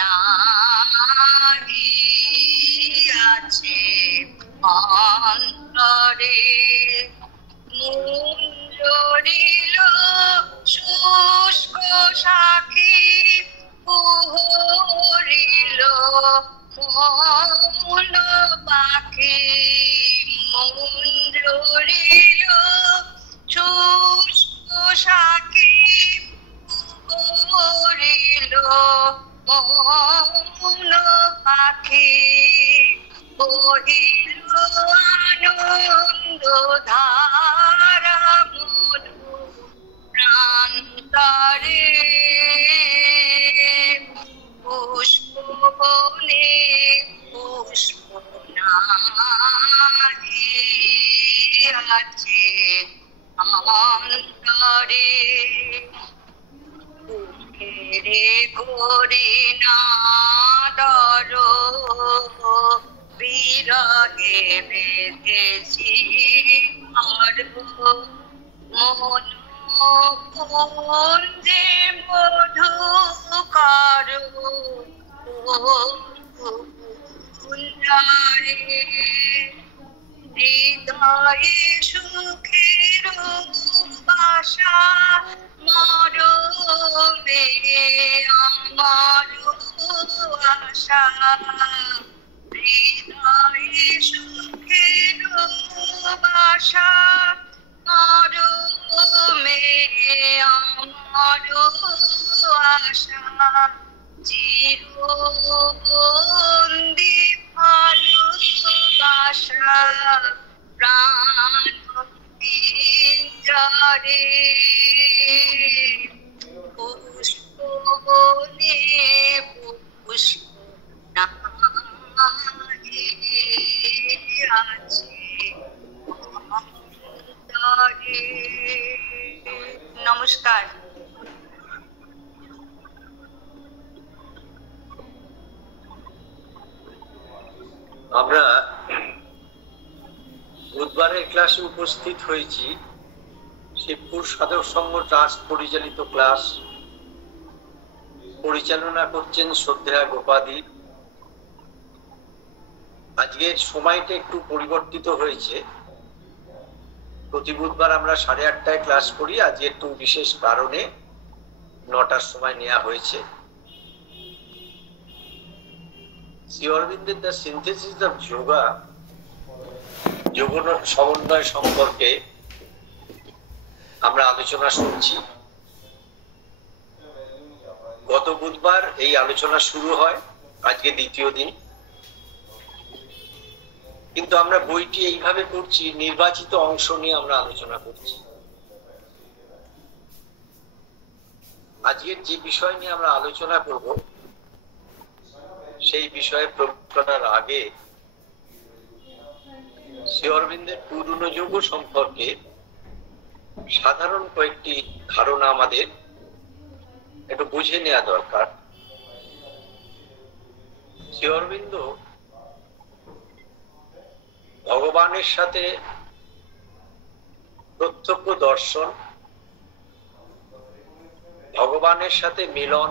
নাহি আছে অন্তরে মুঞ্জরিল শুষ্ক সাক্ষী পুহরিল মৌন পাখি মুঞ্জরিল শুষ্ক সাক্ষী পুহরিল মৌন পাখি বহিল আনন্দ ধারা মধু প্রান্তরে পুষ্প বনে পুষ্প নাহি আছে অন্তরে রে করি না দর বিরহে বেঁধেছি মন কুঞ্জে মধুকর কুঞ্জরে হৃদয়ে সুখের বাসা মরমে আমার আশা হৃদয়ে সুখের বাসা মরমে আমার আশা চিরবন্দি ভালোবাসা প্রাণ পিঞ্জরে পুষ্প বনে পুষ্প নাহি আছে অন্তরে। নমস্কার। আমরা বুধবারের ক্লাসে উপস্থিত হয়েছি শিবপুর সাধক সংঘ ট্রাস্ট পরিচালিত ক্লাস পরিচালনা করছেন শ্রদ্ধেয়া গোপাদি। আজকের সময়টা একটু পরিবর্তিত হয়েছে। প্রতি বুধবার আমরা 8:30টায় ক্লাস করি, আজকে একটু বিশেষ কারণে 9টার সময় নেওয়া হয়েছে। শ্রী অরবিন্দের দ্য সিনথেসিস অফ যোগা, যোগ সমন্বয় সম্পর্কে আমরা আলোচনা শুনছি। গত বুধবার এই আলোচনা শুরু হয়, আজকে দ্বিতীয় দিন। কিন্তু আমরা বইটি এইভাবে পড়ছি, নির্বাচিত অংশ নিয়ে আমরা আলোচনা করছি। আজকের যে বিষয় নিয়ে আমরা আলোচনা করব সেই বিষয়ে প্রবেশ করার আগে শ্রী অরবিন্দের পুরনো যোগ সম্পর্কে সাধারণ কয়েকটি ধারণা আমাদের একটু বুঝে নেওয়া দরকার। শ্রী অরবিন্দ ভগবানের সাথে প্রত্যক্ষ দর্শন, ভগবানের সাথে মিলন,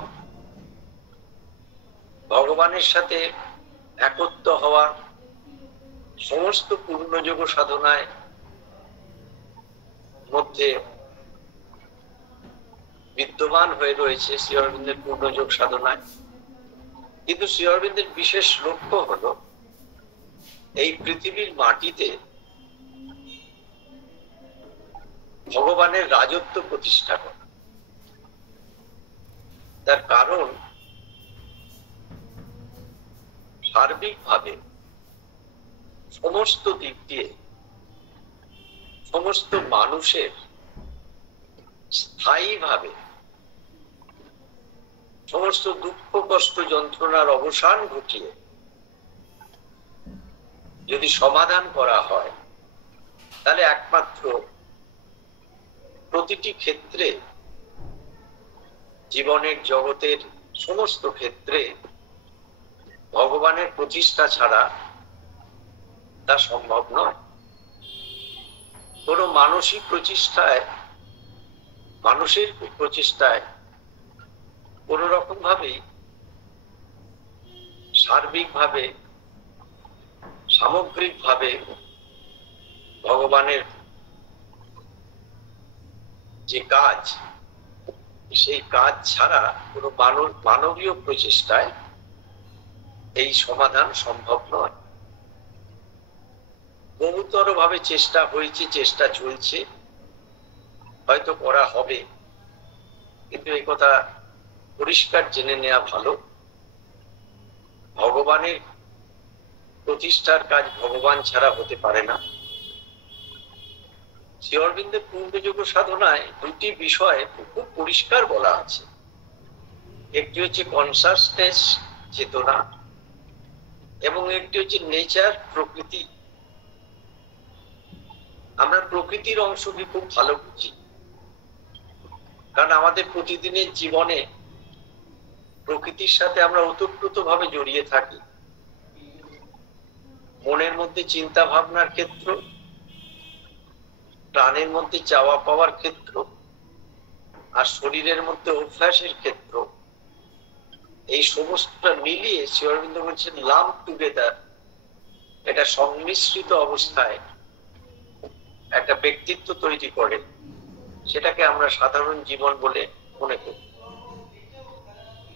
ভগবানের সাথে একত্র হওয়া সমস্ত পূর্ণযোগ সাধনায় মধ্যে বিদ্যমান হয়ে রয়েছে শ্রী অরবিন্দের পূর্ণযোগ সাধনায়। কিন্তু শ্রী অরবিন্দের বিশেষ লক্ষ্য হলো এই পৃথিবীর মাটিতে ভগবানের রাজত্ব প্রতিষ্ঠা করা। তার কারণ সার্বিকভাবে সমস্ত দিক দিয়ে সমস্ত মানুষের স্থায়ীভাবে সমস্ত দুঃখ কষ্ট যন্ত্রণার অবসান ঘটিয়ে যদি সমাধান করা হয়, তাহলে একমাত্র প্রতিটি ক্ষেত্রে, জীবনের জগতের সমস্ত ক্ষেত্রে ভগবানের প্রতিষ্ঠা ছাড়া তা সম্ভব নয়। কোনো মানসিক প্রচেষ্টায়, মানুষের প্রচেষ্টায় কোন রকম ভাবেই সার্বিকভাবে সামগ্রিকভাবে ভগবানের যে কাজ, সেই কাজ ছাড়া কোনো মানবীয় প্রচেষ্টায় এই সমাধান সম্ভব নয়। বহুতর ভাবে চেষ্টা হয়েছে, চেষ্টা চলছে, হয়তো করা হবে, কিন্তু এই কথা পরিষ্কার জেনে নেওয়া ভালো, ভগবানের প্রতিষ্ঠার কাজ ভগবান ছাড়া হতে পারে না। শ্রী অরবিন্দের পূর্ণযোগ সাধনায় দুটি বিষয় খুব পরিষ্কার বলা আছে। একটি হচ্ছে কনসাসনেস, চেতনা, এবং একটি হচ্ছে নেচার, প্রকৃতি। আমরা প্রকৃতির অংশকে খুব ভালো বুঝি, কারণ আমাদের প্রতিদিনের জীবনে প্রকৃতির সাথে আমরা ওতপ্রোতভাবে জড়িয়ে থাকি। মনের মধ্যে চিন্তা ভাবনার ক্ষেত্র, প্রাণের মধ্যে চাওয়া পাওয়ার ক্ষেত্র, আর শরীরের মধ্যে অভ্যাসের ক্ষেত্র, এই সমস্তটা মিলিয়ে শ্রী অরবিন্দ বলছেন লাম্প টুগেদার, এটা সংমিশ্রিত অবস্থায় একটা ব্যক্তিত্ব তৈরি করে, সেটাকে আমরা সাধারণ জীবন বলে মনে করি।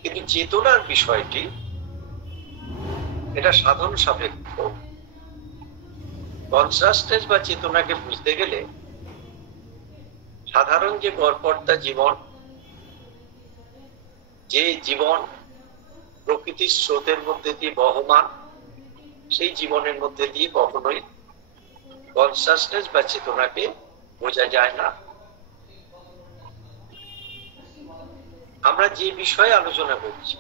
কিন্তু চেতনার বিষয়টি এটা সাধন সাপেক্ষ। কনসাসনেস বা চেতনাকে বুঝতে গেলে সাধারণ যে গড়পড়তা জীবন, যে জীবন প্রকৃতির স্রোতের মধ্যে দিয়ে বহমান, সেই জীবনের মধ্যে দিয়ে কখনোই কনসাসনেস বা চেতনাকে বোঝা যায় না। আমরা যে বিষয়ে আলোচনা করছি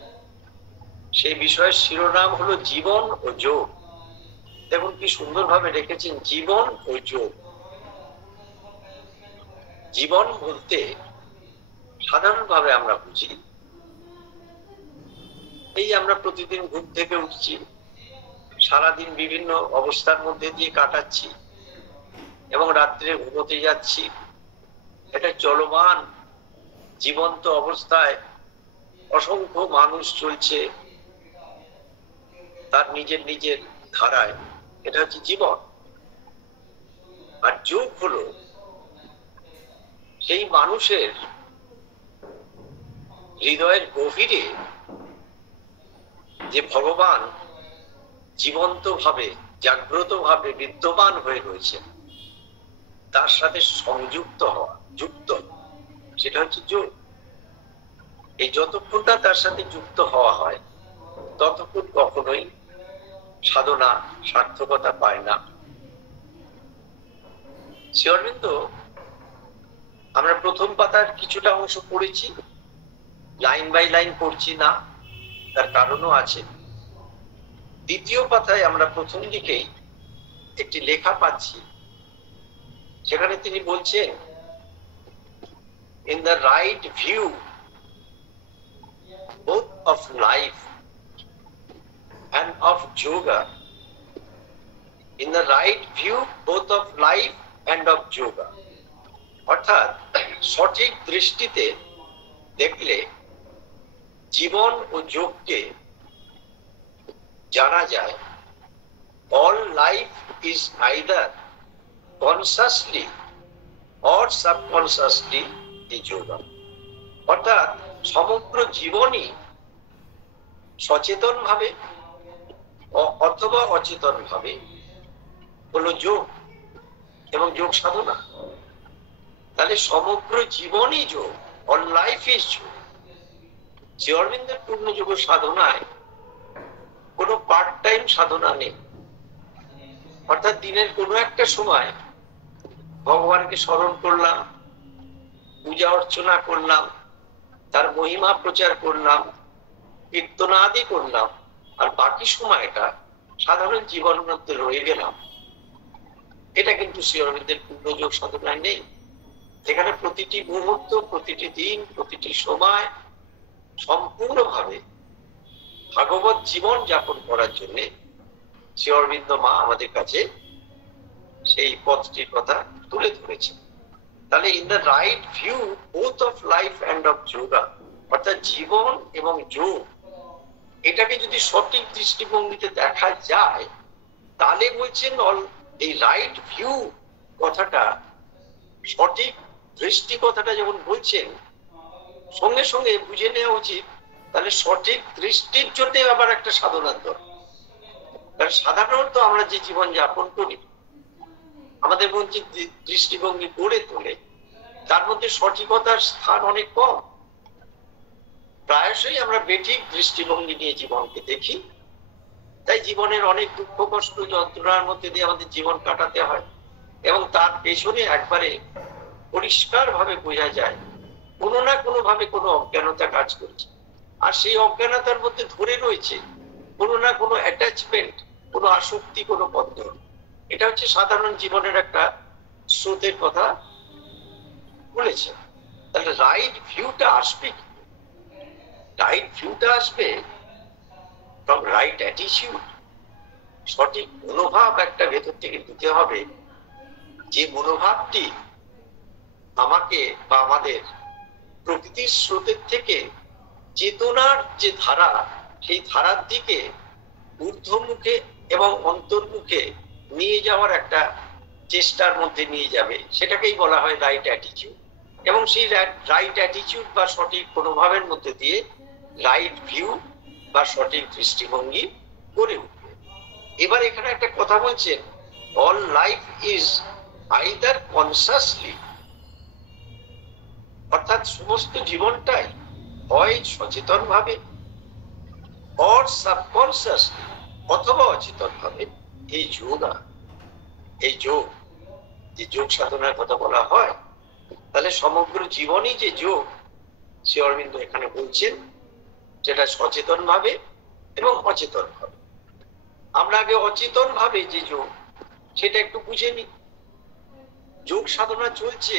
সেই বিষয়ের শিরোনাম হলো জীবন ও যোগ। দেখুন কি সুন্দরভাবে রেখেছেন, জীবন ও যোগ। জীবন বলতে সাধারণভাবে আমরা বুঝি এই আমরা প্রতিদিন ঘুম থেকে উঠছি, সারাদিন বিভিন্ন অবস্থার মধ্যে দিয়ে কাটাচ্ছি এবং রাত্রে ঘুমোতে যাচ্ছি। এটা চলমান জীবন্ত অবস্থায় অসংখ্য মানুষ চলছে তার নিজের নিজের ধারায়, এটা হচ্ছে জীবন। আর যোগ হলো সেই মানুষের হৃদয়ের গভীরে যে ভগবান জীবন্ত ভাবে, জাগ্রত ভাবে বিদ্যমান হয়ে রয়েছে, তার সাথে সংযুক্ত হওয়া, যুক্ত, সেটা হচ্ছে যোগ। এই যতক্ষণ না তার সাথে যুক্ত হওয়া হয় ততক্ষণ কখনোই সাধনা সার্থকতা পায় না। শ্রী অরবিন্দ, আমরা প্রথম পাতার কিছুটা অংশ পড়েছি, লাইন বাই লাইন পড়ছি না, তার কারণও আছে। দ্বিতীয় পাতায় আমরা প্রথম দিকেই একটি লেখা পাচ্ছি, সেখানে তিনি বলছেন, in the right view both of life and of yoga, in the right view both of life and of yoga, অর্থাৎ সঠিক দৃষ্টিতে দেখলে জীবন ও যোগকে জানা যায়। all life is either consciously or subconsciously the yoga, অর্থাৎ সমগ্র জীবনই সচেতন ভাবে অথবা অচেতন ভাবে হলো যোগ এবং যোগ সাধনা। তাহলে সমগ্র জীবনই যোগ, অল লাইফ ইজ যোগ। শ্রী অরবিন্দের পূর্ণযোগ সাধনায় কোনো পার্ট টাইম সাধনা নেই, অর্থাৎ দিনের কোনো একটা সময় ভগবানকে স্মরণ করলাম, পূজা অর্চনা করলাম, তার মহিমা প্রচার করলাম, কীর্তনাদি করলাম, আর বাকি সময়টা সাধারণ জীবনের মধ্যে রয়ে গেলাম। এটা কিন্তু শ্রী অরবিন্দের পূর্ণযোগ সাধনায় নেই। এখানে প্রতিটি মুহূর্ত, প্রতিটি দিন, প্রতিটি সময় সম্পূর্ণভাবে ভাগবত জীবন যাপন করার জন্য শ্রী অরবিন্দ মা আমাদের কাছে সেই পথটির কথা তুলে ধরেছে। তাহলে in the right view both of life and of yoga, অর্থাৎ জীবন এবং যোগ এটাকে যদি সঠিক দৃষ্টিভঙ্গিতে দেখা যায়, তাহলে বলছেন এই রাইট ভিউ কথাটা, সঠিক দৃষ্টি কথাটা যখন বলছেন, সঙ্গে সঙ্গে বুঝে নেওয়া উচিত তাহলে সঠিক দৃষ্টির জন্য আবার একটা সাধনার দরকার। কারণ সাধারণত আমরা যে জীবন যাপন করি, আমাদের মধ্যে দৃষ্টিভঙ্গি গড়ে তোলে, তার মধ্যে সঠিকতার স্থান অনেক কম। প্রায়শই আমরা বেঠিক দৃষ্টিভঙ্গি নিয়ে জীবনকে দেখি, তাই জীবনের অনেক দুঃখ কষ্ট যন্ত্রণার মধ্যে দিয়ে আমাদের জীবন কাটাতে হয়, এবং তার পেছনে একবারে পরিষ্কার ভাবে বোঝা যায় কোনো না কোনো ভাবে কোনো অজ্ঞানতা কাজ করছে, আর সেই অজ্ঞানতার মধ্যে ধরে রয়েছে কোনো না কোনো অ্যাটাচমেন্ট, কোনো আসক্তি, কোনো বন্ধন। এটা হচ্ছে সাধারণ জীবনের একটা স্রোতের কথা বলেছে। তাহলে রাইট ভিউটা আসবে, রাইট ভিউটা আসবে ফ্রম রাইট অ্যাটিটিউড। সঠিক মনোভাব একটা ভেতর থেকে দিতে হবে, যে মনোভাবটি আমাকে বা আমাদের প্রকৃতির স্রোতের থেকে চেতনার যে ধারা, সেই ধারার দিকে ঊর্ধ্বমুখে এবং অন্তর্মুখে নিয়ে যাওয়ার একটা চেষ্টার মধ্যে নিয়ে যাবে, সেটাকেই বলা হয় রাইট অ্যাটিটিউড। এবং সেই রাইট অ্যাটিটিউড বা সঠিক মনোভাবের মধ্যে দিয়ে রাইট ভিউ বা সঠিক দৃষ্টিভঙ্গি গড়ে উঠবে। এবার এখানে একটা কথা বলছেন, all life is either consciously, অর্থাৎ সমস্ত জীবনটাই হয় সচেতন ভাবে, অর সাবকনসিয়াসলি, অথবা অচেতন ভাবে। এই যোগ, যে যোগ সাধনার কথা বলা হয়, তাহলে সমগ্র জীবনই যে যোগ, শ্রী অরবিন্দ এখানে বলছেন যেটা সচেতন ভাবে এবং অচেতন ভাবে। আমরা আগে অচেতন ভাবে যে যোগ, সেটা একটু বুঝে নিই। যোগ সাধনা চলছে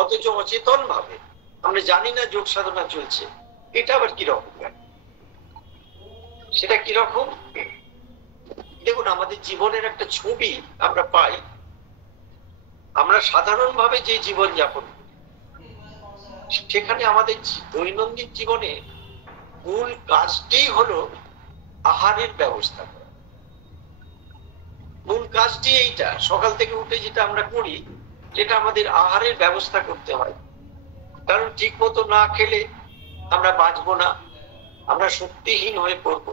অথচ অচেতন ভাবে আমরা জানি না যোগ সাধনা চলছে, এটা আবার কিরকম? সেটা কিরকম? দেখুন, আমাদের জীবনের একটা ছবি আমরা পাই। আমরা সাধারণভাবে যে জীবন যাপন করি, সেখানে আমাদের দৈনন্দিন জীবনে মূল কাজটি হলো আহারের ব্যবস্থা করা। মূল কাজটি এইটা, সকাল থেকে উঠে যেটা আমরা করি, যেটা আমাদের আহারের ব্যবস্থা করতে হয়। কারণ ঠিক মতো না খেলে আমরা বাঁচবো না, আমরা শক্তিহীন হয়ে পড়বো।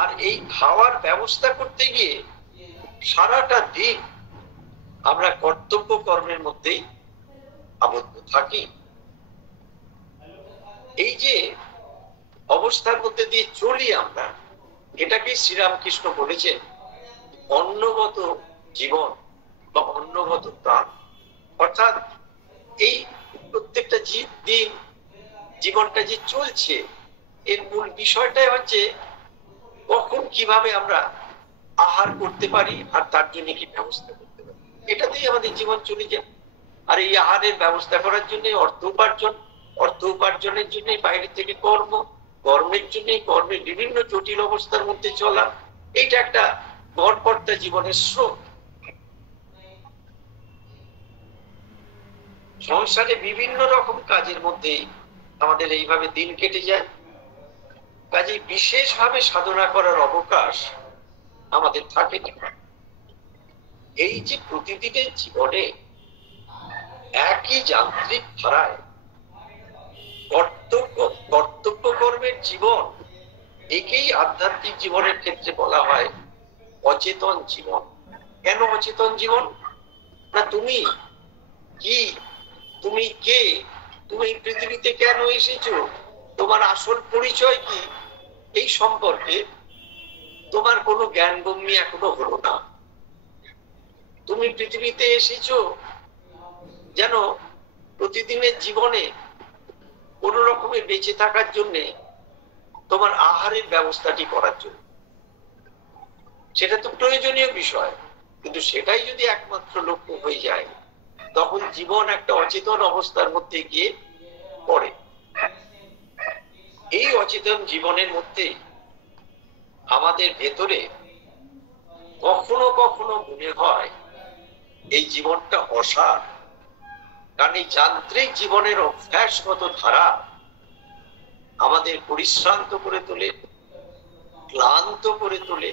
আর এই খাওয়ার ব্যবস্থা করতে গিয়ে সারাটা দিন আমরা কর্তব্য কর্মের মধ্যেই আবদ্ধ থাকি। এই যে অবস্থার মধ্যে দিয়ে চলি আমরা, এটাকে শ্রীরামকৃষ্ণ বলেছেন অন্নগত জীবন বা অন্নগত প্রাণ। অর্থাৎ এই প্রত্যেকটা দিন জীবনটা যে চলছে, এর মূল বিষয়টাই হচ্ছে কখন কিভাবে আমরা আহার করতে পারি আর তার জন্য কি ব্যবস্থা করতে পারি, এটাতেই আমাদের জীবন চলে যায়। আর এই আহারের ব্যবস্থা করার জন্য অর্থ উপার্জন, অর্থ উপার্জনের জন্য বাইরে থেকে কর্ম, কর্মের জন্য কর্মের বিভিন্ন জটিল অবস্থার মধ্যে চলা, এটা একটা গড়পড়তা জীবনের স্রোত। সংসারে বিভিন্ন রকম কাজের মধ্যে আমাদের এইভাবে দিন কেটে যায়। কাজে বিশেষভাবে সাধনা করার অবকাশ আমাদের থাকে না। এই যে প্রতিদিনের জীবনে একই যান্ত্রিক ধারায় কর্তব্য কর্মের জীবন, একেই আধ্যাত্মিক জীবনের ক্ষেত্রে বলা হয় অচেতন জীবন। কেন অচেতন জীবন? না তুমি কি, তুমি কে, তুমি পৃথিবীতে কেন এসেছো, তোমার আসল পরিচয় কি, এই সম্পর্কে তোমার কোনো জ্ঞান গম্যি এখনো হলো না। তুমি পৃথিবীতে এসেছো যেন প্রতিদিনের জীবনে কোন রকমের বেঁচে থাকার জন্য তোমার আহারের ব্যবস্থাটি করার জন্য। সেটা তো প্রয়োজনীয় বিষয়, কিন্তু সেটাই যদি একমাত্র লক্ষ্য হয়ে যায়, তখন জীবন একটা অচেতন অবস্থার মধ্যে গিয়ে পড়ে। এই অচেতন জীবনের মধ্যে আমাদের ভেতরে কখনো কখনো মনে হয় এই জীবনটা অসার, কারণ এই যান্ত্রিক জীবনের অভ্যাসগত ধারা আমাদের পরিশ্রান্ত করে তোলে, ক্লান্ত করে তোলে,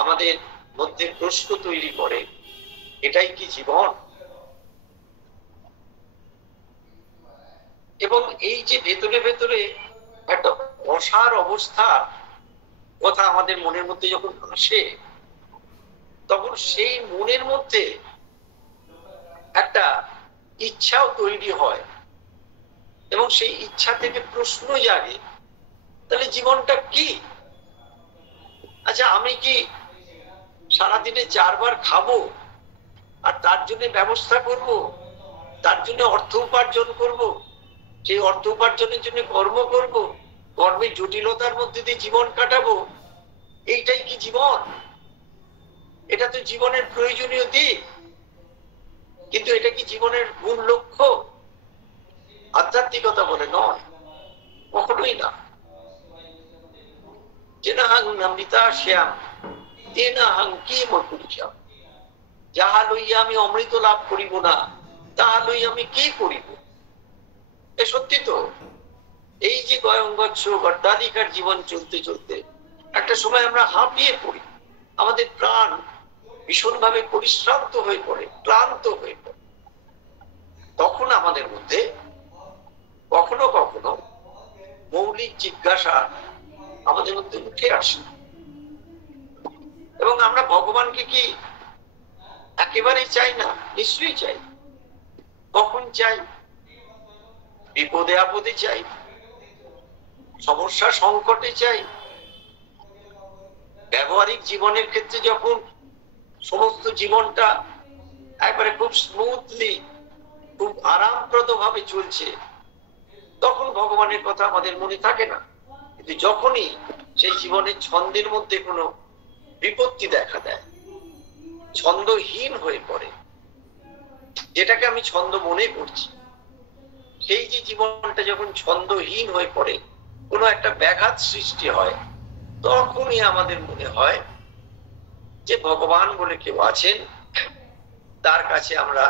আমাদের মধ্যে প্রশ্ন তৈরি করে, এটাই কি জীবন? এবং এই যে ভেতরে ভেতরে একটা অসার অবস্থা কথা আমাদের মনের মধ্যে যখন আসে, তখন সেই মনের মধ্যে একটা ইচ্ছাও তৈরি হয় এবং সেই ইচ্ছা থেকে প্রশ্ন জাগে, তাহলে জীবনটা কি? আচ্ছা, আমি কি সারাদিনে 4 বার খাবো আর তার জন্য ব্যবস্থা করব, তার জন্য অর্থ উপার্জন করব, সেই অর্থ উপার্জনের জন্য কর্ম করব, কর্মের জটিলতার মধ্যে দিয়ে জীবন কাটাবো, এইটাই কি জীবন? এটা তো জীবনের প্রয়োজনীয় দিক, কিন্তু এটা কি জীবনের মূল লক্ষ্য? আধ্যাত্মিকতা বলে নয়, কখনোই না। যেনাহাং নমিতা শ্যাম তেনাহাং কি মকুরিয়াম, যাহা লইয়া আমি অমৃত লাভ করিব না, তাহা লইয়া আমি কি করিব? এ সত্যি তো। এই যে গয়ঙ্গচ্ছ গড্ডাধিকার জীবন চলতে চলতে একটা সময় আমরা হাঁপিয়ে পড়ি, আমাদের প্রাণ ভীষণভাবে পরিশ্রান্ত হয়ে পড়ে, ক্লান্ত হয়ে পড়ে। তখন আমাদের মধ্যে কখনো কখনো মৌলিক জিজ্ঞাসা আমাদের মধ্যে উঠে আসে, এবং আমরা ভগবানকে কি একেবারেই চাই না? নিশ্চয়ই চাই। কখন চাই? বিপদে আপদে চাই, সমস্যা সংকটে চাই, ব্যবহারিক জীবনের ক্ষেত্রে যখন সমস্ত জীবনটা একবারে খুব স্মুথলি, খুব আরামপ্রদ ভাবে চলছে, তখন ভগবানের কথা আমাদের মনে থাকে না। কিন্তু যখনই সেই জীবনের ছন্দের মধ্যে কোনো বিপত্তি দেখা দেয়, ছন্দহীন হয়ে পড়ে, যেটাকে আমি ছন্দ মনে করছি, সেই যে জীবনটা যখন ছন্দহীন হয়ে পড়ে, কোনো একটা ব্যাঘাত সৃষ্টি হয়, তখনই আমাদের মনে হয় যে ভগবান বলে কেউ আছেন, তার কাছে আমরা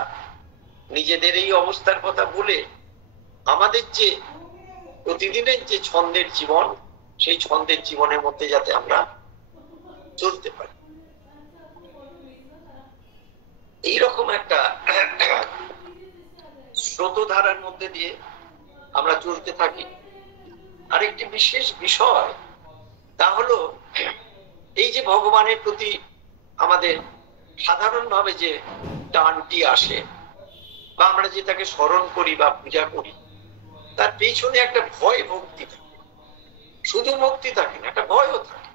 নিজেদের এই অবস্থার কথা বলে আমাদের যে প্রতিদিনের যে ছন্দের জীবন, সেই ছন্দের জীবনের মধ্যে যাতে আমরা চলতে পারি। এইরকম একটা স্রোতধারার মধ্যে দিয়ে আমরা চলতে থাকি। আরেকটি বিশেষ বিষয়, তা হলো এই যে ভগবানের প্রতি আমাদের সাধারণভাবে যে টানটি আসে, বা আমরা যে তাকে স্মরণ করি বা পূজা করি, তার পেছনে একটা ভয় ভক্তি থাকে। শুধু ভক্তি থাকে না, একটা ভয়ও থাকে।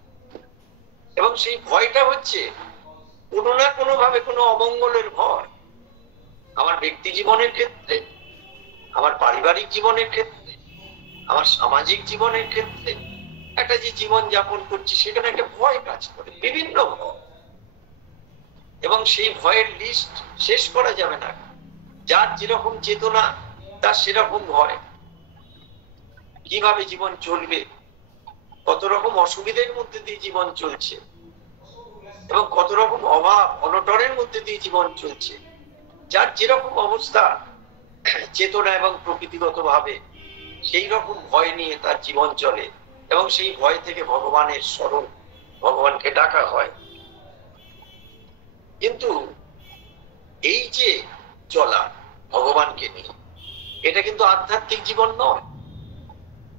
এবং সেই ভয়টা হচ্ছে কোনো না কোনো ভাবে কোনো অমঙ্গলের ভয়। আমার ব্যক্তি জীবনের ক্ষেত্রে, আমার পারিবারিক জীবনের ক্ষেত্রে, আমার সামাজিক জীবনের ক্ষেত্রে, একটা যে জীবন যাপন করছি সেখানে একটা ভয় কাজ করে, বিভিন্ন ভয়। এবং সেই ভয়ের লিস্ট শেষ করা যাবে না। যার যেরকম চেতনা তার সেরকম ভয়। কিভাবে জীবন চলবে, কত রকম অসুবিধার মধ্যে দিয়ে জীবন চলছে, এবং কত রকম অভাব অনটনের মধ্যে দিয়ে জীবন চলছে, যার যেরকম অবস্থা চেতনা এবং প্রকৃতিগত ভাবে সেই রকম ভয় নিয়ে তার জীবন চলে, এবং সেই ভয় থেকে ভগবানের স্মরণ, ভগবানকে ডাকা হয়। কিন্তু এই যে চলা ভগবানকে নিয়ে, এটা কিন্তু আধ্যাত্মিক জীবন নয়।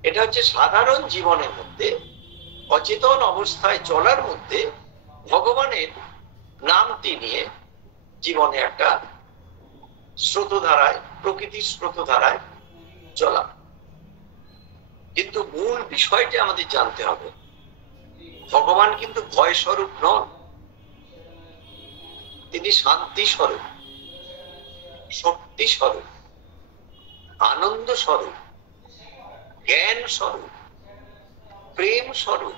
এটা হচ্ছে সাধারণ জীবনের মধ্যে, অচেতন অবস্থায় চলার মধ্যে ভগবানের নামটি নিয়ে জীবনে একটা স্রোতধারায়, প্রকৃতির স্রোতধারায় চলা। কিন্তু মূল বিষয়টি আমাদের জানতে হবে, ভগবান কিন্তু ভয় স্বরূপ নন। তিনি শান্তি স্বরূপ, শক্তি স্বরূপ, আনন্দ স্বরূপ, জ্ঞান স্বরূপ, প্রেম স্বরূপ,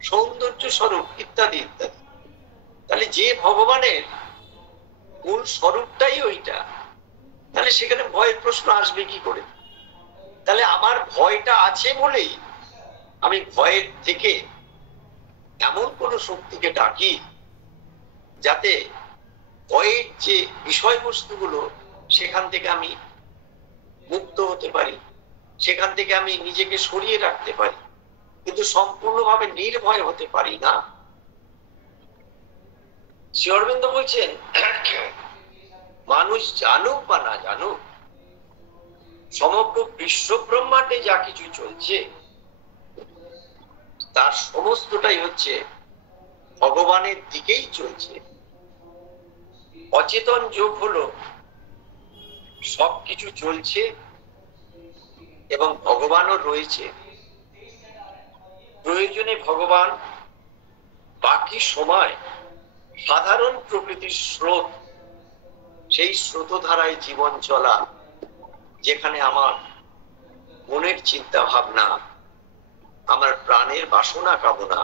সৌন্দর্য স্বরূপ, ইত্যাদি ইত্যাদি। তাহলে যে ভগবানের মূল স্বরূপটাই ওইটা, তাহলে সেখানে ভয়ের প্রশ্ন আসবে কি করে? তাহলে আমার ভয়টা আছে বলেই আমি ভয়ের থেকে এমন কোন শক্তিকে ডাকি যাতে ভয়ের যে বিষয়বস্তুগুলো, সেখান থেকে আমি মুক্ত হতে পারি, সেখান থেকে আমি নিজেকে সরিয়ে রাখতে পারি। কিন্তু সম্পূর্ণভাবে নির্ভয় হতে পারি না। শ্রী অরবিন্দ বলছেন, মানুষ জানুক বা না জানুক, সমগ্র বিশ্ব ব্রহ্মাণ্ডে যা কিছু চলছে তার সমস্তটাই হচ্ছে ভগবানের দিকেই চলছে। অচেতন যোগ হলো সবকিছু চলছে এবং ভগবানও রয়েছে। প্রয়োজনে ভগবান, বাকি সময় সাধারণ প্রকৃতির স্রোত, সেই স্রোতধারায় জীবন চলা, যেখানে আমার মনের চিন্তা ভাবনা, আমার প্রাণের বাসনা কামনা,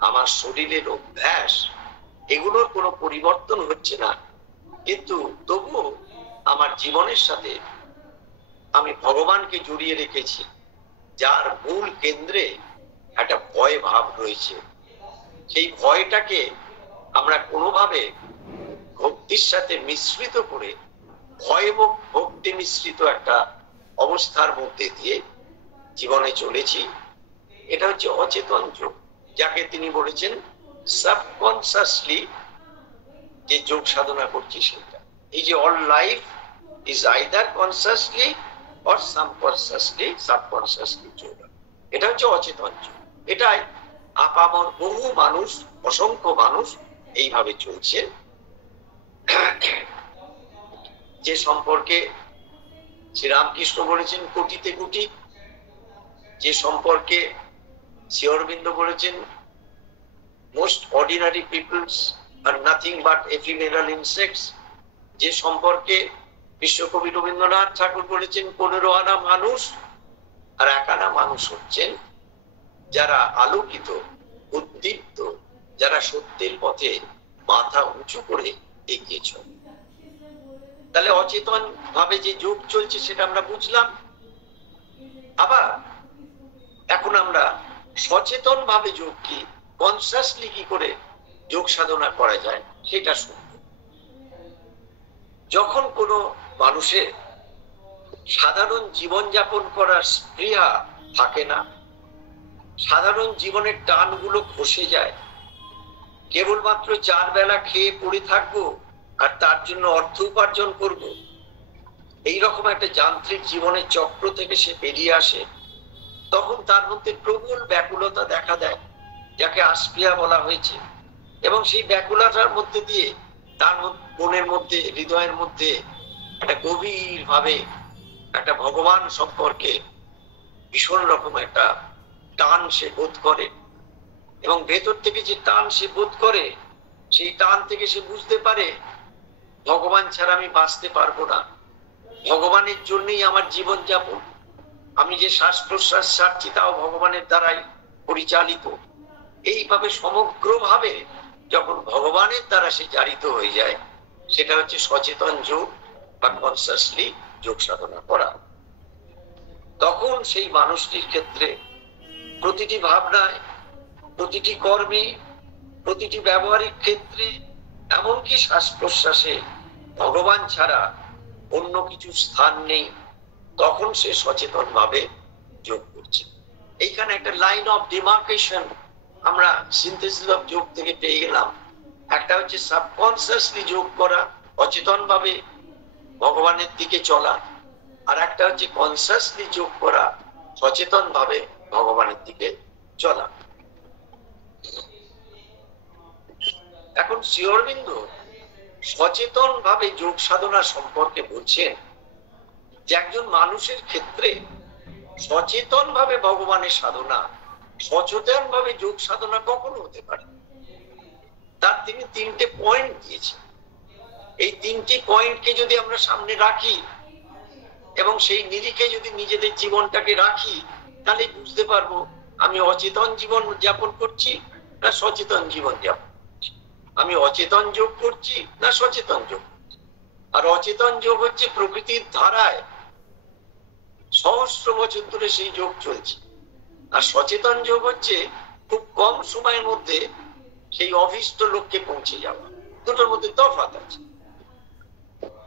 আমার শরীরের অভ্যাস, এগুলোর কোনো পরিবর্তন হচ্ছে না, কিন্তু তবুও আমার জীবনের সাথে আমি ভগবানকে জড়িয়ে রেখেছি, যার মূল কেন্দ্রে একটা ভয় ভাব রয়েছে। সেই ভয়টাকে আমরা কোনোভাবে ভক্তির সাথে মিশ্রিত করে ভয় এবং ভক্তি মিশ্রিত একটা অবস্থার মধ্যে দিয়ে জীবনে চলেছি। এটা হচ্ছে অচেতন যোগ, যাকে তিনি বলেছেন সাবকনসিয়াসলি যে যোগ সাধনা করছি সেটা। এই যে all life is either consciously or subconsciously যোগ, এটা হচ্ছে অচেতন যোগ। এটাই আপামর বহু মানুষ, অসংখ্য মানুষ এইভাবে চলছে, যে সম্পর্কে শ্রীরামকৃষ্ণ বলেছেন কোটিতে কোটি, যে সম্পর্কে শ্রী অরবিন্দ বলেছেন most ordinary people's R nothing but ephemeral insects, যে সম্পর্কে বিশ্বকবি রবীন্দ্রনাথ ঠাকুর বলেছেন 15 আনা মানুষ, আর 1 আনা মানুষ হচ্ছেন যারা আলোকিত, উদ্দীপ্ত, যারা সত্যের পথে মাথা উঁচু করে এগিয়ে চলে। তাহলে অচেতন ভাবে যে যোগ চলছে সেটা আমরা বুঝলাম। আবার এখন আমরা সচেতন ভাবে যোগ কি, কনসিয়াসলি কি করে যোগ সাধনা করা যায় সেটা শুনব। যখন কোনো মানুষের সাধারণ জীবনযাপন করার স্পৃহা থাকে না, সাধারণ জীবনের টানগুলো খসে যায়, কেবলমাত্র 4 বেলা খেয়ে পড়ে থাকবো আর তার জন্য অর্থ উপার্জন করব, এইরকম একটা যান্ত্রিক জীবনের চক্র থেকে সে বেরিয়ে আসে, তখন তার মধ্যে প্রবল ব্যাকুলতা দেখা দেয়, যাকে আসপ্রিয়া বলা হয়েছে। এবং সেই ব্যাকুলতার মধ্যে দিয়ে তার মনের মধ্যে, হৃদয়ের মধ্যে একটা গভীর ভাবে একটা ভগবান সম্পর্কে ভীষণ রকম একটা টান সে বোধ করে। এবং ভেতর থেকে যে টান সে বোধ করে, সেই টান থেকে সে বুঝতে পারে ভগবান ছাড়া আমি বাঁচতে পারবো না, ভগবানের জন্যই আমার জীবন যাপন, আমি যে শ্বাস প্রশ্বাস ছাড়ছি তাও ভগবানের দ্বারাই পরিচালিত। এইভাবে সমগ্রভাবে যখন ভগবানের দ্বারা সে জারিত হয়ে যায়, সেটা হচ্ছে সচেতন যোগ বা কনসিয়াসলি যোগ সাধনা করা। তখন সেই মানুষটির ক্ষেত্রে প্রতিটি ভাবনায়, প্রতিটি কর্মে, প্রতিটি ব্যবহারিক ক্ষেত্রে, এমনকি শ্বাস প্রশ্বাসে ভগবান ছাড়া অন্য কিছু স্থান নেই। তখন সে সচেতন ভাবে যোগ করছে। এইখানে একটা লাইন অফ ডিমার্কেশন আমরা সিনথেসিস অফ যোগ থেকে পেয়ে গেলাম। একটা হচ্ছে সাবকনসিয়াসলি যোগ করা, অচেতন ভাবে ভগবানের দিকে চলা, আর একটা হচ্ছে কনসিয়াসলি যোগ করা, সচেতন ভাবে ভগবানের দিকে চলা। এখন শ্রী অরবিন্দ সচেতন ভাবে যোগ সাধনা সম্পর্কে বলছেন যে একজন মানুষের ক্ষেত্রে সচেতন ভাবে ভগবানের সাধনা, সচেতন ভাবে যোগ সাধনা কখনো হতে পারে। তার তিনি 3টে পয়েন্ট দিয়েছেন। এই 3টি পয়েন্টকে যদি আমরা সামনে রাখি এবং সেই নিরিখে যদি নিজেদের জীবনটাকে রাখি, তাহলে বুঝতে পারবো আমি অচেতন জীবন যাপন করছি না সচেতন জীবন যাপন করছি, আমি অচেতন যোগ করছি না সচেতন যোগ করছি। আর অচেতন যোগ হচ্ছে প্রকৃতির ধারায় সহস্র বছর ধরে সেই যোগ চলছে, আর সচেতন যোগ হচ্ছে খুব কম সময়ের মধ্যে সেই অভীষ্ট লক্ষ্যে পৌঁছে যাওয়া। দুটোর মধ্যে তফাৎ আছে।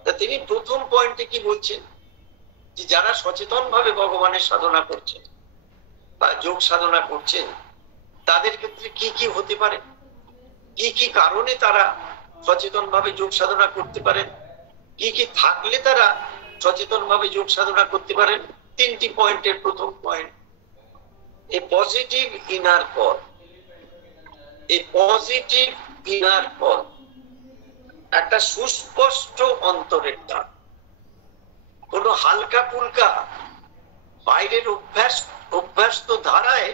তা তিনি প্রথম পয়েন্টে কি বলছেন, যে যারা সচেতন ভাবে ভগবানের সাধনা করছেন বা যোগ সাধনা করছেন তাদের ক্ষেত্রে কি কি হতে পারে, কি কি কারণে তারা সচেতন ভাবে যোগ সাধনা করতে পারেন, কি কি থাকলে তারা সচেতন ভাবে যোগ সাধনা করতে পারেন। 3টি পয়েন্টের প্রথম পয়েন্ট, এ পজিটিভ ইনার কল। এই পজিটিভ ইনার কল একটা সুস্পষ্ট অন্তরের ডাক, কোনো হালকা ফুলকা বাইরের অভ্যস্ত ধারায়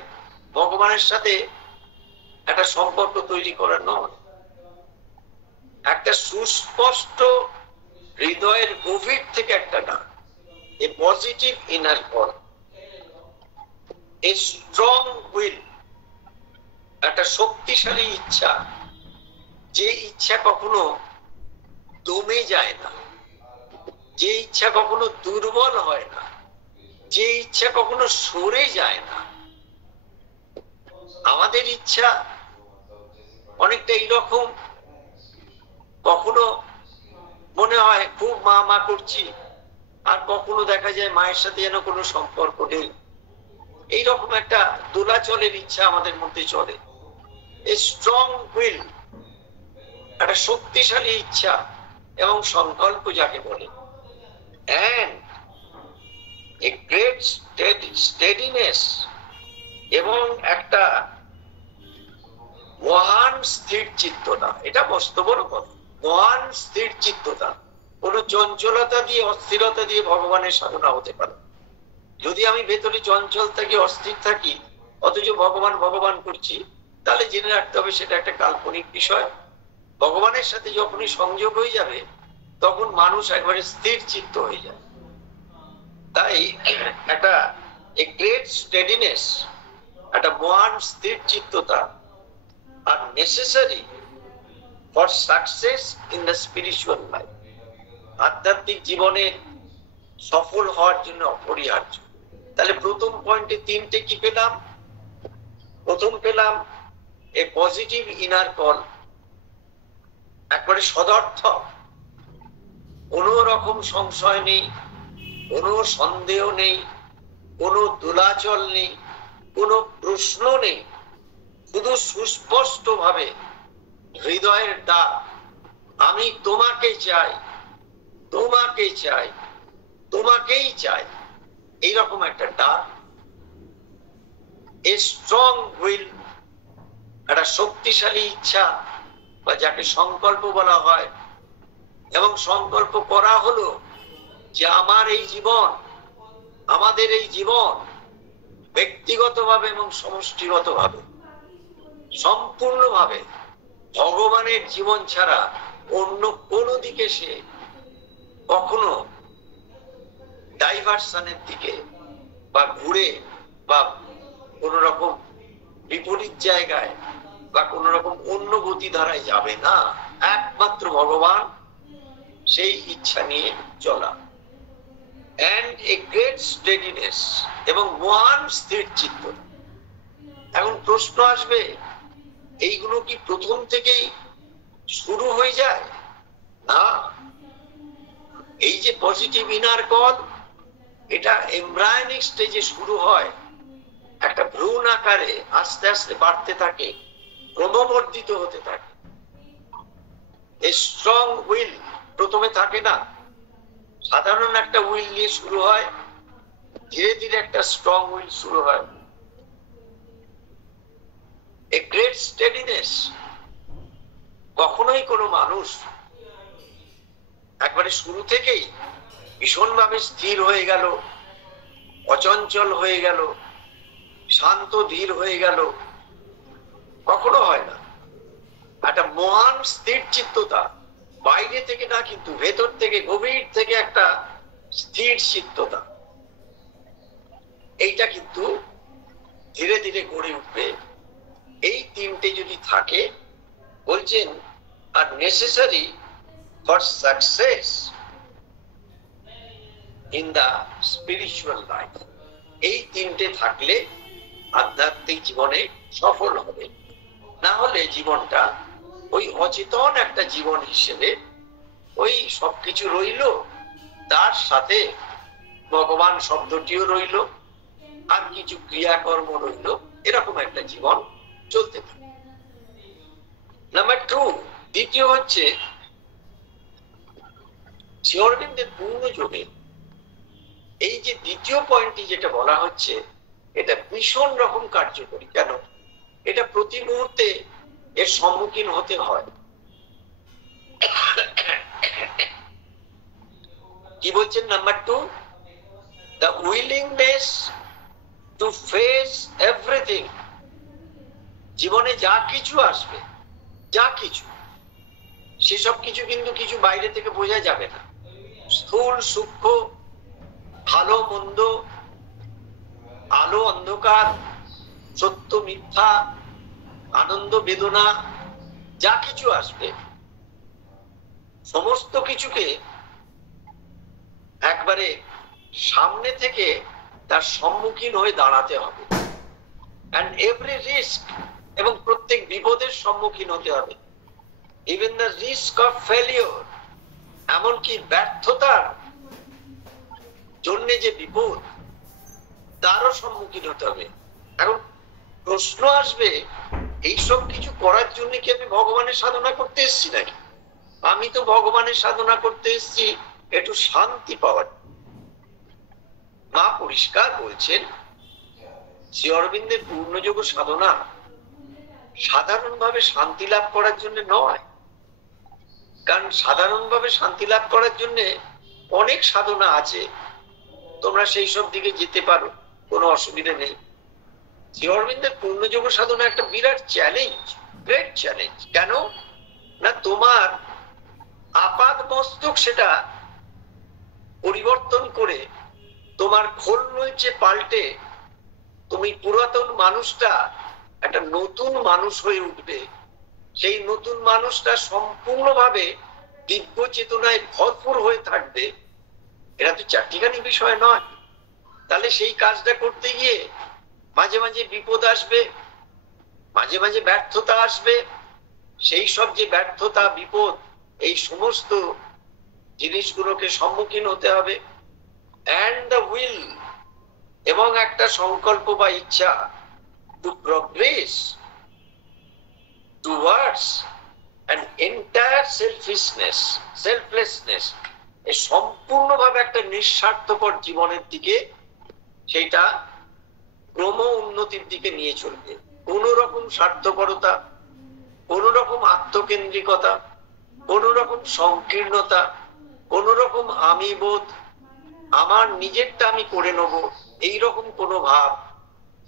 ভগবানের সাথে একটা সম্পর্ক তৈরি করা নয়, একটা সুস্পষ্ট হৃদয়ের গভীর থেকে একটা ডাক, a positive inner call. A strong will, একটা শক্তিশালী ইচ্ছা, যে ইচ্ছা কখনো দমে যায় না, যে ইচ্ছা কখনো দুর্বল হয় না, যে ইচ্ছা কখনো সরে যায় না। আমাদের ইচ্ছা অনেকটা এইরকম, কখনো মনে হয় খুব মা মা করছি, আর কখনো দেখা যায় মায়ের সাথে যেন কোনো সম্পর্ক নেই। এইরকম একটা দোলাচলের ইচ্ছা আমাদের মধ্যে চলে। এ স্ট্রং উইল, একটা শক্তিশালী ইচ্ছা এবং সংকল্প যাকে বলে, and a great steadiness, এবং একটা মহান স্থির চিত্ততা। এটা মস্ত বড় কথা, মহান স্থির চিত্ততা। কোন চঞ্চলতা দিয়ে অস্থিরতা দিয়ে ভগবানের সাধনা হতে পারে। যদি আমি ভেতরে চঞ্চল থাকি, অস্থির থাকি, অথচ ভগবান ভগবান করছি, তাহলে জেনে রাখতে হবে সেটা একটা কাল্পনিক বিষয়। ভগবানের সাথে যখনই সংযোগ হয়ে যাবে তখন মানুষ একবারে স্থির চিত্ত হয়ে যায়। তাই একটা গ্রেট স্টেডিনেস, একটা মহান স্থির চিত্ততা আর necessary for success in the spiritual life. আধ্যাত্মিক জীবনে সফল হওয়ার জন্য অপরিহার্য। তাহলে প্রথম পয়েন্টে 3টে কি পেলাম? প্রথম পেলাম এ পজিটিভ ইনার কল, একবারে সদর্থক, কোনো রকম সংশয় নেই, কোনো সন্দেহ নেই, কোনো দোলাচল নেই, কোনো প্রশ্ন নেই, শুধু সুস্পষ্ট ভাবে হৃদয়ের ডাক, আমি তোমাকে চাই, তোমাকে চাই, তোমাকেই চাই, এইরকম একটা ডাক। এ স্ট্রং উইল, একটা শক্তিশালী ইচ্ছা বা যাকে সংকল্প বলা হয়, এবং সংকল্প করা হলো যে আমার এই জীবন, আমাদের এই জীবন ব্যক্তিগতভাবে এবং সমষ্টিগতভাবে সম্পূর্ণভাবে ভগবানের জীবন ছাড়া অন্য কোনো দিকে সে কখনো ডাইভার্সনের দিকে বা ঘুরে বা কোন রকম বিপরীত জায়গায় বা কোন রকম অন্য গতিধারায় যাবে না। একমাত্র ভগবান, সেই ইচ্ছা নিয়ে চলা। and a great steadiness, এবং মহান স্থির চিত্ত। এখন প্রশ্ন আসবে, এইগুলো কি প্রথম থেকেই শুরু হয়ে যায়? না, এই যে পজিটিভ ইনার কল, এটা এমব্রায়োনিক স্টেজে শুরু হয়, একটা ভ্রূণ আকারে আস্তে আস্তে বাড়তে থাকে, ক্রমবর্ধিত হতে থাকে। এই স্ট্রং উইল প্রথমে থাকে না, সাধারণ একটা উইল নিয়ে শুরু হয়, ধীরে ধীরে একটা স্ট্রং উইল শুরু হয়। এ গ্রেট স্টেডিনেস, কখনোই কোনো মানুষ একবারে শুরু থেকেই ভীষণভাবে স্থির হয়ে গেল, অচঞ্চল হয়ে গেল, শান্ত ধীর হয়ে গেল, কখনো হয় না। একটা মহান স্থির চিত্ততা, বাইরে থেকে না, কিন্তু ভেতর থেকে, গভীর থেকে একটা স্থির চিত্ততা, এইটা কিন্তু ধীরে ধীরে গড়ে উঠবে। এই 3টে যদি থাকে, বলছেন আর necessary for success in the spiritual life. এই 3টে থাকলে আধ্যাত্মিক জীবনে সফল হবে। না হলে জীবনটা ওই অচেতন একটা জীবন হিসেবে ওই সবকিছু রইল, তার সাথে ভগবান শব্দটিও রইল, আর কিছু ক্রিয়াকর্ম রইল, এরকম একটা জীবন চলতে থাকে। নাম্বার 2, দ্বিতীয় হচ্ছে শ্রী অরবিন্দের পূর্ণ যোগে এই যে দ্বিতীয় পয়েন্টটি যেটা বলা হচ্ছে, এটা ভীষণ রকম কার্যকরী। কেন? এটা প্রতি মুহূর্তে এর সম্মুখীন হতে হয়। কি বলছেন number 2? The willingness to face everything. জীবনে যা কিছু আসবে, যা কিছু, সেসব কিছু কিন্তু কিছু বাইরে থেকে বোঝা যাবে না। স্থূল সূক্ষ্ম, ভালো মন্দ, আলো অন্ধকার, সত্য মিথ্যা, আনন্দ বেদনা, যা কিছু আসবে সমস্ত কিছুকে একবারে সামনে থেকে তার সম্মুখীন হয়ে দাঁড়াতে হবে। and every risk, এবং প্রত্যেক বিপদের সম্মুখীন হতে হবে। even the risk of failure, এমনকি ব্যর্থতার জন্য যে বিপদ, তারও সম্মুখীন হতে হবে। এখন প্রশ্ন আসবে, এইসব কিছু করার জন্য কি আমি ভগবানের সাধনা করতে এসেছি নাকি? আমি তো ভগবানের সাধনা করতে এসেছি একটু শান্তি পাওয়ার। মা পরিষ্কার বলছেন, শ্রী অরবিন্দের পূর্ণযোগ সাধনা সাধারণভাবে শান্তি লাভ করার জন্য নয়। কারণ সাধারণভাবে শান্তি লাভ করার জন্য অনেক সাধনা আছে, তোমরা সেই সব দিকে যেতে পারো, কোনো অসুবিধা নেই। শ্রী অরবিন্দের পূর্ণযোগ সাধনা একটা বিরাট চ্যালেঞ্জ, গ্রেট চ্যালেঞ্জ। কেন না, তোমার আপাত মস্তক সেটা পরিবর্তন করে তোমার খোল নইচে পাল্টে তুমি পুরাতন মানুষটা একটা নতুন মানুষ হয়ে উঠবে। সেই নতুন মানুষটা সম্পূর্ণভাবে দিব্য চেতনায় ভরপুর হয়ে থাকবে। এটা তো চারটিখানি বিষয় নয়। তাহলে সেই কাজটা করতে গিয়ে মাঝে মাঝে বিপদ আসবে, মাঝে মাঝে ব্যর্থতা আসবে। সেই সব যে ব্যর্থতা, বিপদ, এই সমস্ত জিনিসগুলোকে সম্মুখীন হতে হবে। and the will, এবং একটা সংকল্প বা ইচ্ছা to progress towards an entire selflessness, এই সম্পূর্ণভাবে একটা নিঃস্বার্থপর জীবনের দিকে, সেইটা ক্রম উন্নতির দিকে নিয়ে চলবে। কোন রকম স্বার্থপরতা, কোন রকম আত্মকেন্দ্রিকতা, কোন রকম সংকীর্ণতা, কোন রকম আমি বোধ, আমার নিজেরটা আমি করে নেব, এইরকম কোন ভাব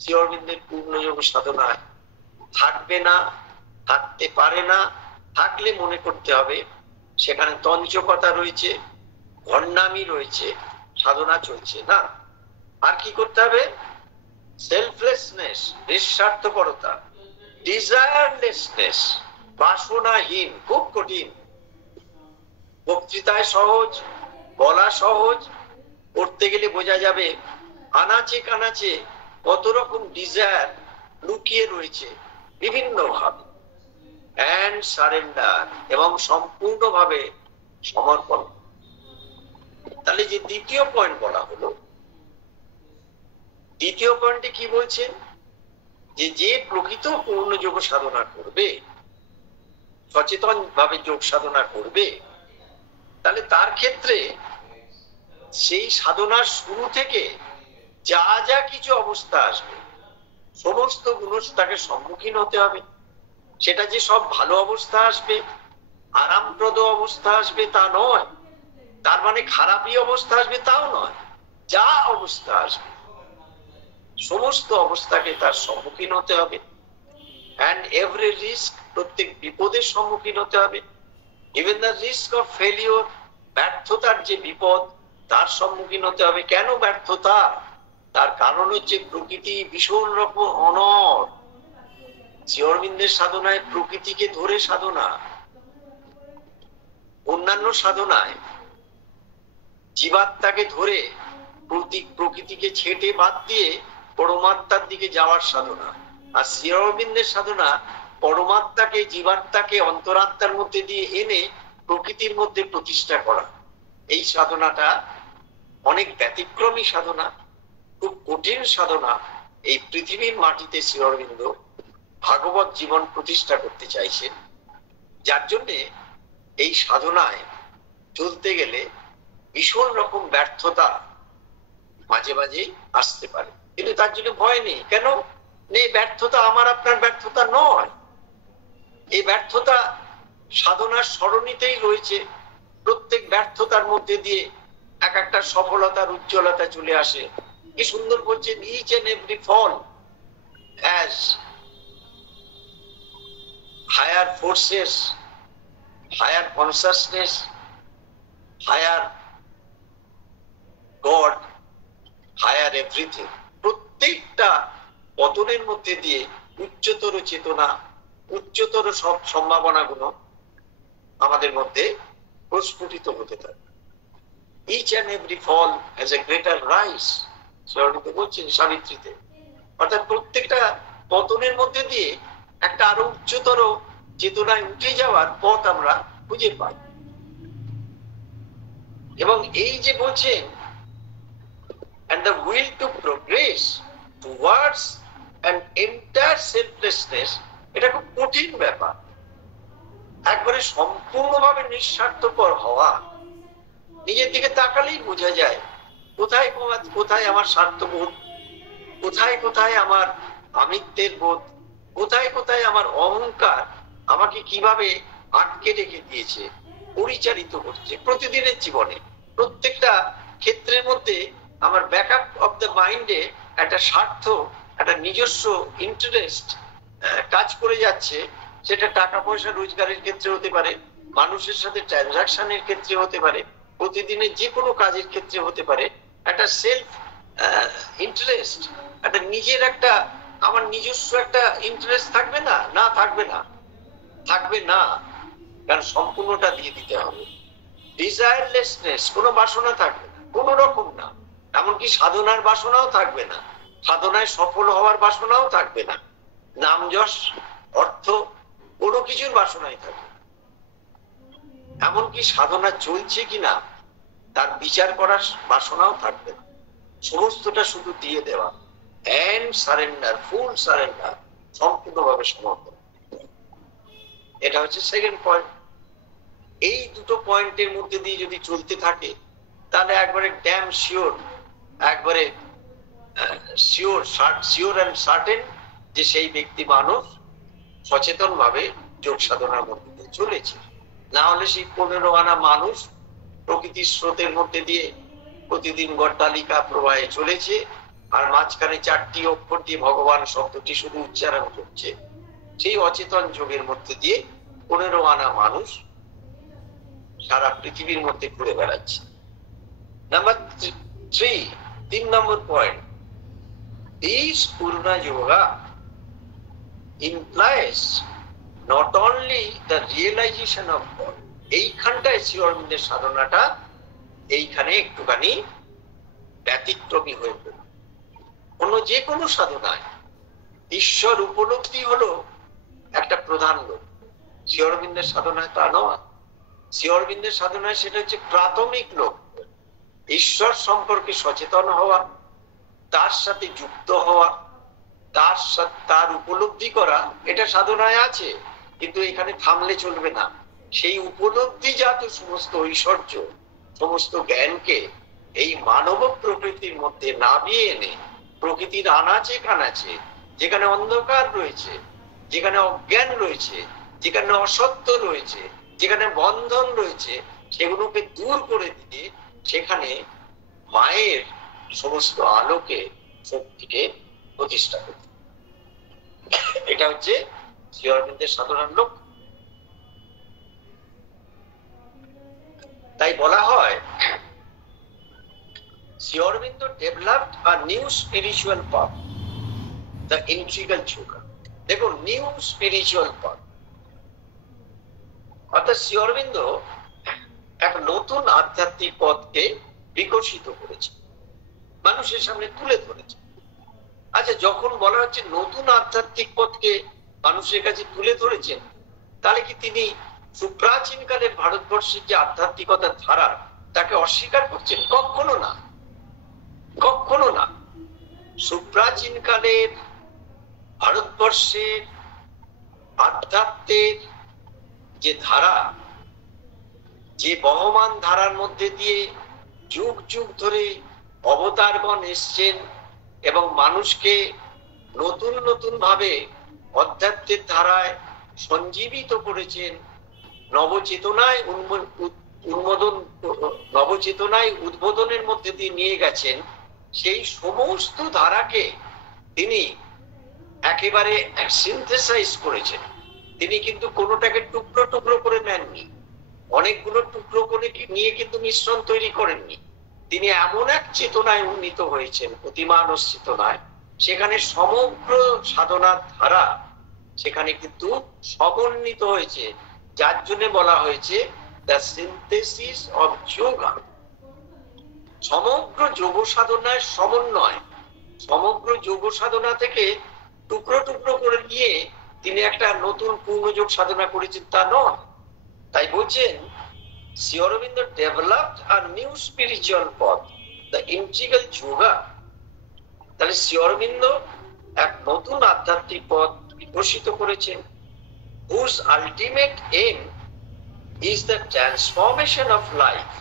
শ্রী অরবিন্দের পূর্ণযোগ সাধনায় থাকবে না, থাকতে পারে না। থাকলে মনে করতে হবে সেখানে তঞ্চকতা রয়েছে, ভণ্ডামি রয়েছে, সাধনা চলছে না। আর কি করতে হবে? সেলফলেসনেস, নিঃস্বার্থপরতা, ডিজায়ারলেসনেস, বাসনাহীন। খুব কঠিন, বক্তৃতায় সহজ, বলা সহজ, করতে গেলে বোঝা যাবে আনাচে কানাচে কত রকম ডিজায়ার লুকিয়ে রয়েছে বিভিন্ন ভাবে। এন্ড সারেন্ডার, এবং সম্পূর্ণভাবে সমর্পণ। তাহলে যে দ্বিতীয় পয়েন্ট বলা হলো, দ্বিতীয় পয়েন্টে কি বলছেন? যে প্রকৃত পূর্ণ যোগ সাধনা করবে, সচেতন ভাবে যোগ সাধনা করবে, তাহলে তার ক্ষেত্রে সেই সাধনার শুরু থেকে যা যা কিছু অবস্থা আসবে সমস্ত গুলো তাকে সম্মুখীন হতে হবে। সেটা যে সব ভালো অবস্থা আসবে, আরামপ্রদ অবস্থা আসবে তা নয়, তার মানে খারাপই অবস্থা আসবে তাও নয়। যা অবস্থা আসবে সমস্ত অবস্থাকে তার সম্মুখীন হতে হবে। and every risk, প্রত্যেক বিপদের সম্মুখীন হতে হবে। even the risk of failure, ব্যর্থতার যে বিপদ তার সম্মুখীন হতে হবে। কেন ব্যর্থতা? তার কারণ হচ্ছে প্রকৃতি ভীষণ রকম অনড়। শ্রী অরবিন্দের সাধনায় প্রকৃতিকে ধরে সাধনা। অন্যান্য সাধনায় জীবাত্মাকে ধরে প্রকৃতিকে ছেটে বাদ দিয়ে পরমাত্মার দিকে যাওয়ার সাধনা। আর শ্রী অরবিন্দের সাধনা পরমাত্মাকে, জীবাত্মাকে অন্তরাত্মার মধ্যে দিয়ে এনে প্রকৃতির মধ্যে প্রতিষ্ঠা করা। এই সাধনাটা অনেক ব্যতিক্রমী সাধনা। খুব কঠিন সাধনা এই পৃথিবীর মাটিতে শ্রী অরবিন্দ ভাগবত জীবন প্রতিষ্ঠা করতে চাইছেন, যার জন্যে এই সাধনায় চলতে গেলে ভীষণ রকম ব্যর্থতা মাঝে মাঝে আসতে পারে, কিন্তু তার জন্য ভয় নেই। কেন নেই? ব্যর্থতা আমার আপনার ব্যর্থতা নয়, এই ব্যর্থতা সাধনার সরণিতেই রয়েছে। প্রত্যেক ব্যর্থতার মধ্যে দিয়ে এক একটা সফলতার উজ্জ্বলতা চলে আসে। কি সুন্দর বলছেন, each and every fall has higher forces, higher consciousness, higher God, higher everything. প্রত্যেকটা পতনের মধ্যে দিয়ে উচ্চতর চেতনা, উচ্চতর সব সম্ভাবনাগুলো আমাদের মধ্যে প্রস্ফুটিত হতে থাকে। Each and every fall has a greater rise, বলছেন সাবিত্রীতে। অর্থাৎ প্রত্যেকটা পতনের মধ্যে দিয়ে একটা আরো উচ্চতর চেতনায় উঠে যাওয়ার পথ আমরা খুঁজে পাই। এবং এই যে বলছেন and the will to progress towards an entire selflessness, এটা খুব কঠিন ব্যাপার। একবারে সম্পূর্ণভাবে নিঃস্বার্থপর হওয়া, নিজের দিকে তাকালেই বোঝা যায় কোথায় কোথায় আমার স্বার্থবোধ, কোথায় কোথায় আমার আমিত্বের বোধ, কোথায় কোথায় আমার অহংকার আমাকে কিভাবে আটকে রেখে দিয়েছে, পরিচালিত করছে প্রতিদিনের জীবনে। প্রত্যেকটা ক্ষেত্রের মধ্যে আমার ব্যাকআপ অফ দ্য মাইন্ডে একটা স্বার্থ, একটা নিজস্ব ইন্টারেস্ট কাজ করে যাচ্ছে। সেটা টাকা পয়সা রোজগারের ক্ষেত্রে হতে পারে, মানুষের সাথে ট্রানজাকশনের ক্ষেত্রে হতে পারে, প্রতিদিনের যে কোনো কাজের ক্ষেত্রে হতে পারে। একটা সেলফ ইন্টারেস্ট, একটা নিজের একটা আমার নিজস্ব একটা ইন্টারেস্ট থাকবে না? না, থাকবে না, থাকবে না, কারণ সম্পূর্ণটা দিয়ে দিতে হবে। ডিজায়ারলেসনেস, কোনো বাসনা থাকবে না, কোনো রকম না। এমনকি সাধনার বাসনাও থাকবে না, সাধনায় সফল হওয়ার বাসনাও থাকবে না, নাম যশ অর্থ কোনো কিছুর বাসনাই থাকবে। এমনকি সাধনা চলছে কিনা তার বিচার করার বাসনাও থাকবে না। সমস্তটা শুধু দিয়ে দেওয়া, এন্ড সারেন্ডার, ফুল সারেন্ডার, সম্পূর্ণভাবে সমর্পণ। এটা হচ্ছে সেকেন্ড পয়েন্ট। এই দুটো পয়েন্টের মধ্যে দিয়ে যদি চলতে থাকে তাহলে একবারে ড্যাম শিওর, একবারে শিওর এন্ড সার্টেন যে সেই ব্যক্তি মানুষ সচেতন ভাবে যোগ সাধনার মধ্যে দিয়ে চলেছে। না হলে সেই 15 আনা মানুষ প্রকৃতির স্রোতের মধ্যে দিয়ে প্রতিদিন গড্ডালিকা প্রবাহে চলেছে, আর মাঝখানে 4টি অক্ষর দিয়ে ভগবান শব্দটি শুধু উচ্চারণ করছে। সেই অচেতন যোগের মধ্যে দিয়ে 15 আনা মানুষ সারা পৃথিবীর মধ্যে ঘুরে বেড়াচ্ছে। Number 3 number point, this Purna Yoga implies not only the realization of God. এইখানটায় শ্রী অরবিন্দের সাধনাটা এইখানে একটুখানি ব্যতিক্রমী হয়ে পড়ে। অন্য যে কোনো সাধনায় ঈশ্বর উপলব্ধি হলো একটা প্রধান লোক, শ্রী অরবিন্দের সাধনায় তা নয়। শ্রী অরবিন্দের সাধনায় সেটা হচ্ছে প্রাথমিক লোক, ঈশ্বর সম্পর্কে সচেতন হওয়া, তার সাথে যুক্ত হওয়া, তার উপলব্ধি করা, এটা সাধনায় আছে। কিন্তু এখানে থামলে চলবে না। সেই উপলব্ধিজাত সমস্ত ঐশ্বর্য, সমস্ত জ্ঞানকে এই মানব প্রকৃতির মধ্যে নামিয়ে এনে প্রকৃতির আনাচে কানাচে, যেখানে অন্ধকার রয়েছে, যেখানে অজ্ঞান রয়েছে, যেখানে অসত্য রয়েছে, যেখানে বন্ধন রয়েছে, সেগুলোকে দূর করে দিয়ে সেখানে মায়ের সমস্ত আলোকে, শক্তিকে প্রতিষ্ঠা করতে। এটা হচ্ছে শ্রী অরবিন্দের সাধনার লক্ষ্য। তাই বলা হয় Shri Aurobindo developed a new spiritual path, the integral yoga. দেখুন, নিউ স্পিরিচুয়াল পাথ অর্থাৎ শ্রী অরবিন্দ এক নতুন আধ্যাত্মিক পথকে বিকশিত করেছে, মানুষের সামনে তুলে ধরেছে। আচ্ছা, যখন বলা হচ্ছে নতুন আধ্যাত্মিক পথকে মানুষের কাছে তুলে ধরেছেন, তাহলে কি তিনি সুপ্রাচীন কালের ভারতবর্ষের যে আধ্যাত্মিকতার ধারা তাকে অস্বীকার করছেন? কখনো না, কখনো না। সুপ্রাচীন কালের ভারতবর্ষের আধ্যাত্মের যে ধারা, যে বহমান ধারার মধ্যে দিয়ে যুগ যুগ ধরে অবতারগণ এসছেন এবং মানুষকে নতুন নতুন ভাবে অধ্যাত্মের ধারায় সঞ্জীবিত করেছেন, নবচেতনায় উদ্বোধনের মধ্যে দিয়ে নিয়ে গেছেন, সেই সমস্ত ধারাকে তিনি একেবারে সিনথেসাইজ করেছেন। তিনি কিন্তু কোনোটাকে টুকরো টুকরো করে নেননি, অনেকগুলো টুকরো করে নিয়ে কিন্তু মিশ্রণ তৈরি করেননি। তিনি এমন এক চেতনায় উন্নীত হয়েছেন, অতিমানস চেতনায়, সেখানে সমগ্র সাধনার ধারা সেখানে কিন্তু সমন্বিত হয়েছে, যার জন্য বলা হয়েছে দ্য সিনথেসিস অফ যোগা। সমগ্র যোগ সাধনার সমন্বয়, সমগ্র যোগ সাধনা থেকে টুকরো টুকরো করে নিয়ে তিনি একটা নতুন পূর্ণযোগ সাধনা করেছেন তা নয়। তাই বলছেন Shri Aurobindo developed a new spiritual পথ, দ্য ইন্টিগ্রাল যোগা। তাহলে শ্রী অরবিন্দ এক নতুন আধ্যাত্মিক পথ বিকশিত করেছেন, whose ultimate aim is the transformation of life,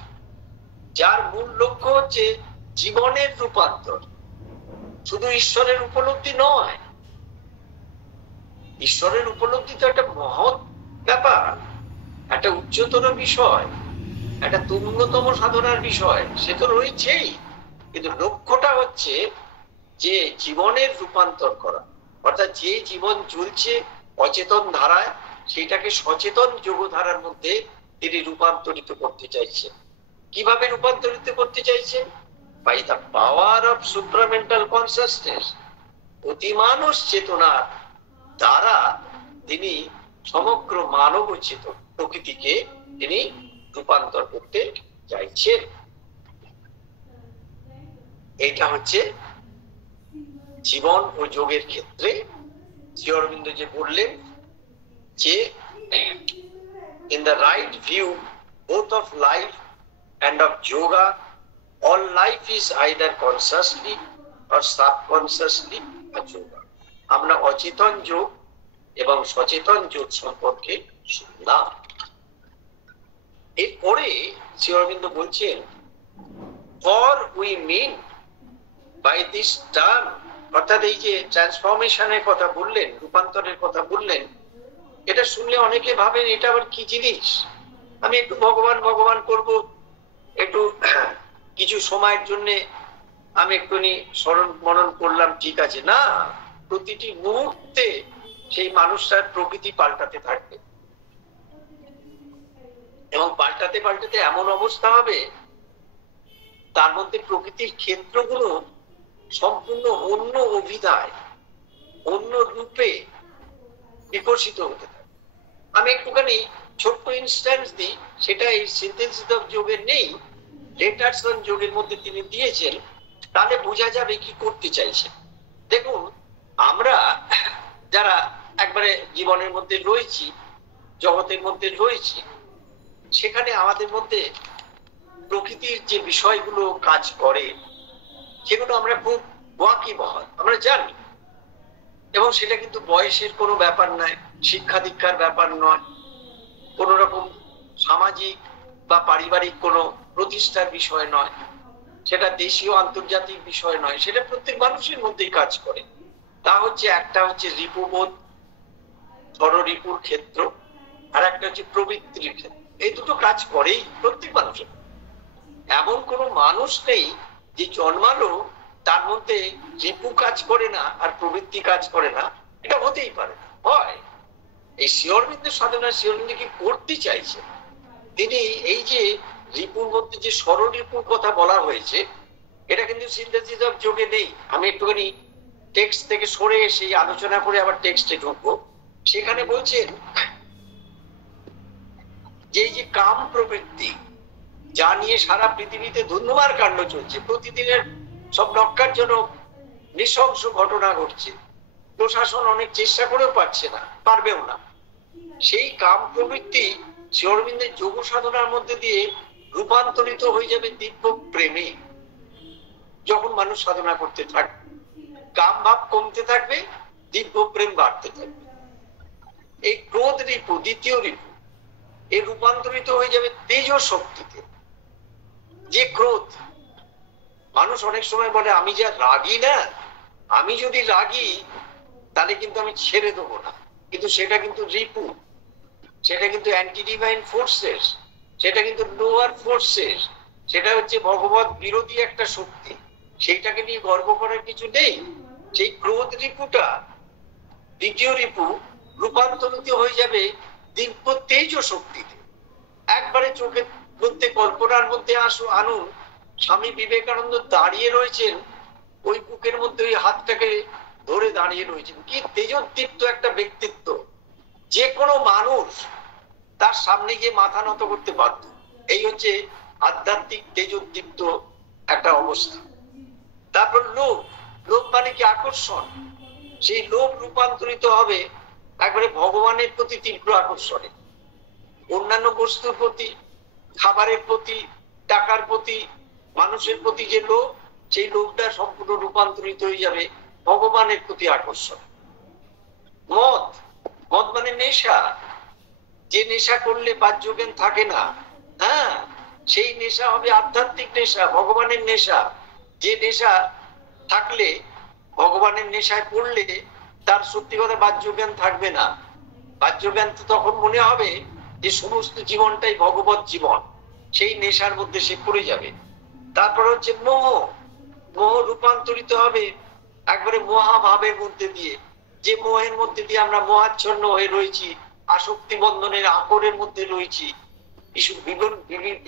যার মূল লক্ষ্য হচ্ছে জীবনের রূপান্তর। শুধু ঈশ্বরের উপলব্ধি নয়, ঈশ্বরের উপলব্ধি তো একটা মহৎ ব্যাপার, একটা উচ্চতর বিষয়, একটা তুঙ্গতম সাধনার বিষয়, সে তো রয়েছেই, কিন্তু লক্ষ্যটা হচ্ছে যে জীবনের রূপান্তর করা, অর্থাৎ যে জীবন চলছে অচেতন ধারায় সেটাকে সচেতন যোগধারার মধ্যে তিনি রূপান্তরিত করতে চাইছেন। কিভাবে রূপান্তরিত করতে চাইছেন? By the power of supramental consciousness, অতিমানস চেতনার দ্বারা তিনি সমগ্র মানব চেতন প্রকৃতিকে তিনি রূপান্তর করতে চাইছেন। এটা হচ্ছে জীবন ও যোগের ক্ষেত্রে শ্রী অরবিন্দ যে বললেন যে in the right view both of life and of yoga, all life is either consciously or subconsciously a yoga. আমরা অচেতন যোগ এবং সচেতন যোগ সম্পর্কে শুনলাম। এরপরে শ্রী অরবিন্দ বলছেন for we mean by this term, অর্থাৎ এই যে ট্রান্সফরমেশনের কথা বললেন, রূপান্তরের কথা বললেন, এটা শুনলে অনেকে ভাবেন এটা আবার কি জিনিস, আমি একটু ভগবান ভগবান করব, একটু কিছু সময়ের জন্য আমি একটুখানি স্মরণ মনন করলাম, ঠিক আছে। না, প্রতিটি মুহূর্তে সেই মানুষটার প্রকৃতি পাল্টাতে থাকবে এবং পাল্টাতে পাল্টাতে এমন অবস্থা হবে তার মধ্যে প্রকৃতির ক্ষেত্রগুলো সম্পূর্ণ অন্য অভিধায়, অন্য রূপে বিকশিত হতে থাকে। আমি একটুখানি ছোট্ট ইনস্ট্যান্স দিই, সেটা এই সিনথেসিস অফ যোগের নেই, লেটারসন যোগের মধ্যে তিনি দিয়েছেন, তাহলে বোঝা যাবে কি করতে চাইছেন। দেখুন, আমরা যারা একবারে জীবনের মধ্যে রয়েছি, জগতের মধ্যে রয়েছি, সেখানে আমাদের মধ্যে প্রকৃতির যে বিষয়গুলো কাজ করে সেগুলো আমরা খুব ওয়াকিবহাল, আমরা জানি, এবং সেটা কিন্তু বয়সের কোনো ব্যাপার নয়, শিক্ষা দীক্ষার ব্যাপার নয়, কোন রকম সামাজিক বা পারিবারিক কোনো প্রতিষ্ঠার বিষয় নয়, সেটা দেশীয় আন্তর্জাতিক বিষয় নয়, সেটা প্রত্যেক মানুষের মধ্যেই কাজ করে। তা হচ্ছে একটা হচ্ছে রিপুবোধ, ষড়রিপুর ক্ষেত্র, আর একটা হচ্ছে প্রবৃত্তির ক্ষেত্র। এই দুটো কাজ করেই প্রত্যেক মানুষের। এমন কোনো মানুষ নেই যে জন্মালো তার মধ্যে রিপু কাজ করে না আর প্রবৃত্তি কাজ করে না, এটা হতেই পারে না, হয়। এই শ্রী অরবিন্দের সাধনা শ্রী অরবিন্দ কি করতে চাইছে, তিনি এই যে রিপুর মধ্যে যে ষড়রিপুর কথা বলা হয়েছে, এটা কিন্তু সিনথেসিস অফ যোগে নেই। আমি একটুখানি টেক্সট থেকে সরে এসে আলোচনা করে আবার টেক্সটে ঢুকবো। সেখানে বলছেন যে এই যে কাম প্রবৃত্তি, যা নিয়ে সারা পৃথিবীতে ধুন্ধুমার কাণ্ড চলছে, প্রতিদিনের সব নক্কারজনক নৃশংস ঘটনা ঘটছে, প্রশাসন অনেক চেষ্টা করেও পারছে না, পারবেও না। সেই কাম প্রবৃত্তি শ্রী অরবিন্দের যোগ সাধনার মধ্যে দিয়ে রূপান্তরিত হয়ে যাবে দিব্য প্রেমে, যখন মানুষ সাধনা করতে থাকবে। কাম ভাব কমতে থাকবে, দিব্য প্রেম বাড়তে থাকবে। এই ক্রোধ রিপু, দ্বিতীয় রিপু, এর রূপান্তরিত হয়ে যাবে তেজ শক্তিতে। যে ক্রোধ, মানুষ অনেক সময় বলে আমি যা রাগী না, আমি যদি রাগী তাহলে কিন্তু আমি ছেড়ে দেবো না, কিন্তু সেটা কিন্তু রিপু, সেটা কিন্তু অ্যান্টি ডিভাইন ফোর্সেস, সেটা কিন্তু লোয়ার ফোর্সেস, সেটা হচ্ছে ভগবত বিরোধী একটা শক্তি। সেইটাকে নিয়ে গর্ব করার কিছু নেই। সেই ক্রোধ রিপুটা, দ্বিতীয় রিপু, রূপান্তরিত হয়ে যাবে দিব্য তেজ শক্তিতে। একবারে চোখের মধ্যে, কল্পনার মধ্যে আনুন, স্বামী বিবেকানন্দ দাঁড়িয়ে রয়েছেন, ওই বুকের মধ্যে ওই হাতটাকে ধরে দাঁড়িয়ে রয়েছেন। কি তেজোদ্দীপ্ত একটা ব্যক্তিত্ব! যে কোনো মানুষ তার সামনে গিয়ে মাথা নত করতে বাধ্য। এই হচ্ছে আধ্যাত্মিক তেজোদ্দীপ্ত একটা অবস্থা। তারপর লোভ, লোভ মানে কি আকর্ষণ। সেই লোভ রূপান্তরিত হবে একবারে ভগবানের প্রতি তীব্র আকর্ষণে। অন্যান্য বস্তুর প্রতি, খাবারের প্রতি, টাকার প্রতি, মানুষের প্রতি যে লোভ, সেই লোভটা সম্পূর্ণ রূপান্তরিত হয়ে যাবে ভগবানের প্রতি আকর্ষণ। মদ, মদ মানে নেশা। যে নেশা করলে বাহ্য জ্ঞান থাকে না, হ্যাঁ, সেই নেশা হবে আধ্যাত্মিক নেশা, ভগবানের নেশা। যে নেশা থাকলে, ভগবানের নেশায় পড়লে তার সত্যি কথা বাহ্য জ্ঞান থাকবে না। বাহ্য জ্ঞান তো তখন মনে হবে যে সমস্ত জীবনটাই ভগবত জীবন। সেই নেশার মধ্যে সে পড়ে যাবে। তারপর হচ্ছে মোহ, মোহ রূপান্তরিত হবে একবারে মহাভাবের মধ্যে দিয়ে। যে মোহের মধ্যে দিয়ে আমরা মোহাচ্ছন্ন হয়ে রয়েছি, আসক্তি বন্ধনের আকরের মধ্যে রয়েছি,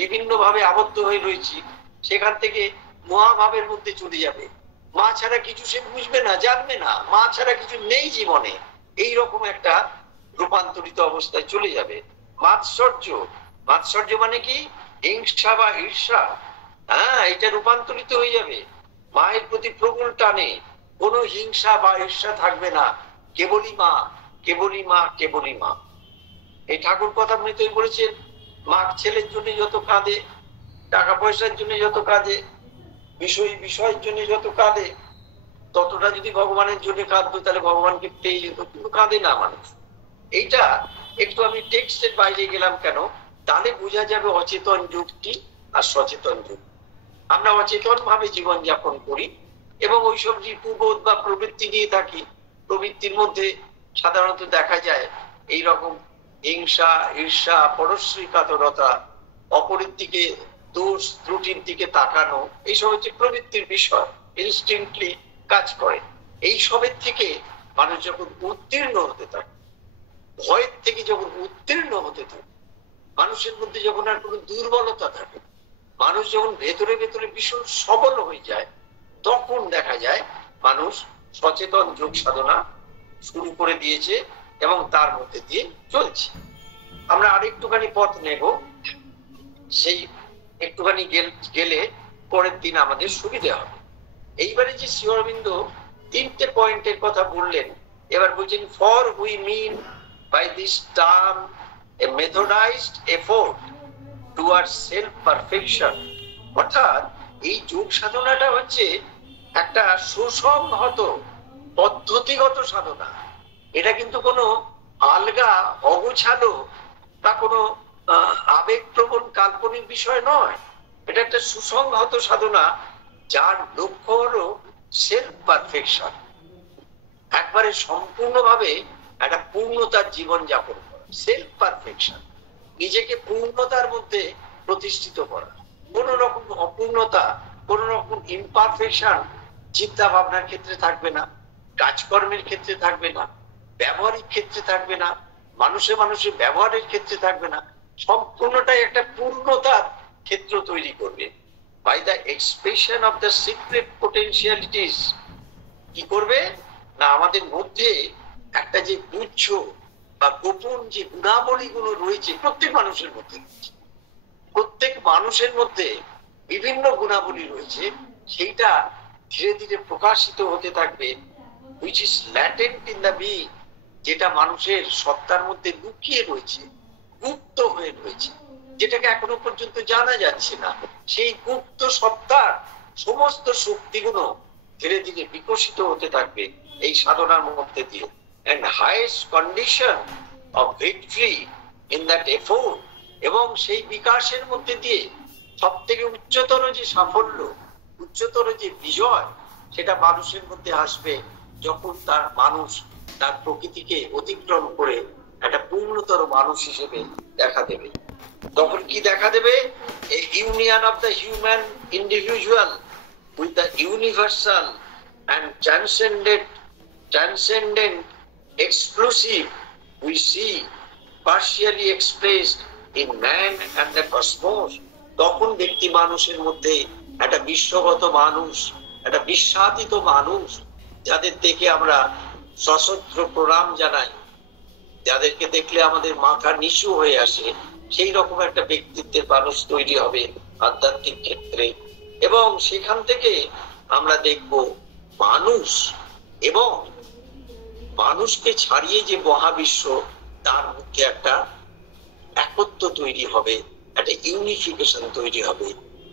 বিভিন্ন ভাবে আবদ্ধ হয়ে রয়েছি, সেখান থেকে মহাভাবের মধ্যে চলে যাবে। মা ছাড়া কিছু সে বুঝবে না, জানবে না, মা ছাড়া কিছু নেই জীবনে, এই রকম একটা রূপান্তরিত অবস্থায় চলে যাবে। মাৎসর্য, মাৎসর্য মানে কি হিংসা বা ঈর্ষা, হ্যাঁ, এটা রূপান্তরিত হয়ে যাবে। মায়ের প্রতি প্রবল টানে, কোনো হিংসা বা ঈর্ষা থাকবে না, কেবলই মা, কেবলই মা, কেবলই মা। এই ঠাকুর কথা মৃতই বলেছেন, মা ছেলের জন্য যত কাঁদে, টাকা পয়সার জন্য যত কাঁদে, বিষয়ের জন্য যত কাঁদে, ততটা যদি ভগবানের জন্য কাঁদতো তাহলে ভগবানকে পেয়ে যেত, কিন্তু কাঁদে না মানুষ। এইটা একটু আমি টেক্সটের বাইরে গেলাম কেন, তাহলে বোঝা যাবে অচেতন যুগ কি আর সচেতন যুগ। আমরা অচেতন ভাবে জীবন যাপন করি এবং ওইসব রিপুবোধ বা প্রবৃত্তি নিয়ে থাকি। প্রবৃত্তির মধ্যে সাধারণত দেখা যায় এইরকম হিংসা, ঈর্ষা, পরশ্রী কাতরতা, অপরের দিকে দোষ ত্রুটির দিকে তাকানো, এইসব হচ্ছে প্রবৃত্তির বিষয়, ইনস্টিংক্টলি কাজ করে। এই সবের থেকে মানুষ যখন উত্তীর্ণ হতে থাকে, ভয়ের থেকে যখন উত্তীর্ণ হতে থাকে, মানুষের মধ্যে যখন আর কোনো দুর্বলতা থাকে, মানুষ যখন ভেতরে ভেতরে ভীষণ সবল হয়ে যায়, তখন দেখা যায় মানুষ সচেতন যোগ সাধনা শুরু করে দিয়েছে এবং তার মধ্যে দিয়ে চলছে। আমরা আরেকটুখানি পথ নেব, সেই একটুখানি গেলে পরের দিন আমাদের সুবিধা হবে। এইবারে যে শ্রী অরবিন্দ 3টে পয়েন্টের কথা বললেন, এবার বলছেন for we mean by this term a methodized effort towards self perfection. অর্থাৎ এই যোগ সাধনাটা হচ্ছে একটা সুসংহত পদ্ধতিগত সাধনা। এটা কিন্তু কোনো আলগা অগোছালো বা কোনো আবেগপ্রবণ কাল্পনিক বিষয় নয়। এটা একটা সুসংহত সাধনা, যার লক্ষ্য হলো সেলফ পারফেকশন, একবারে সম্পূর্ণভাবে একটা পূর্ণতার জীবন যাপন করা। সেলফ পারফেকশন, নিজেকে পূর্ণতার মধ্যে প্রতিষ্ঠিত করা। কোন রকম অপূর্ণতা, কোন রকম ইমপারফেকশন চিন্তা ভাবনার ক্ষেত্রে থাকবে না, কাজকর্মের ক্ষেত্রে থাকবে না, ব্যবহারিক ক্ষেত্রে থাকবে না, মানুষে মানুষের ব্যবহারের ক্ষেত্রে থাকবে না। সম্পূর্ণটাই একটা পূর্ণতার ক্ষেত্র তৈরি করবে। By the expression of the secret potentialities, কি করবে না, আমাদের মধ্যে একটা যে গুচ্ছ বা গোপন যে গুণাবলী গুলো রয়েছে প্রত্যেক মানুষের মধ্যে, প্রত্যেক মানুষের মধ্যে বিভিন্ন গুণাবলী রয়েছে, সেইটা ধীরে ধীরে প্রকাশিত হতে থাকবে, which is latent in the being, যেটা মানুষের সত্তার মধ্যে লুকিয়ে রয়েছে, গুপ্ত হয়ে রয়েছে, যেটাকে এখনো পর্যন্ত জানা যাচ্ছে না। সেই গুপ্ত সত্তার সমস্ত শক্তিগুলো ধীরে ধীরে বিকশিত হতে থাকবে এই সাধনার মধ্যে দিয়ে। and highest condition of victory in that effort, এবং সেই বিকাশের মধ্যে দিয়ে সব থেকে উচ্চতর যে সাফল্য, উচ্চতর যে বিজয়, সেটা মানুষের মধ্যে আসবে যখন মানুষ তার প্রকৃতিকে অতিক্রম করে একটা পূর্ণতর মানুষ হিসেবে দেখা দেবে। তখন কি দেখা দেবে? a union of the human individual with the universal and transcendent exclusive we see partially expressed in man and the cosmos. তখন ব্যক্তি মানুষের মধ্যে একটা বিশ্বগত মানুষ, একটা বিস্বাদিত মানুষ, যাদের দেখে আমরা সশস্ত্র প্রণাম জানাই, যাদেরকে দেখলে আমাদের মাথা নিচু হয়ে আসে, সেই রকম একটা ব্যক্তিত্বের মানুষ তৈরি হবে আধ্যাত্মিক ক্ষেত্রে। এবং সেখান থেকে আমরা দেখব মানুষ এবং মানুষকে ছাড়িয়ে যে মহাবিশ্ব, তার মধ্যে একটা একত্ব তৈরি হবে, একটা ইউনিফিকেশন তৈরি হবে।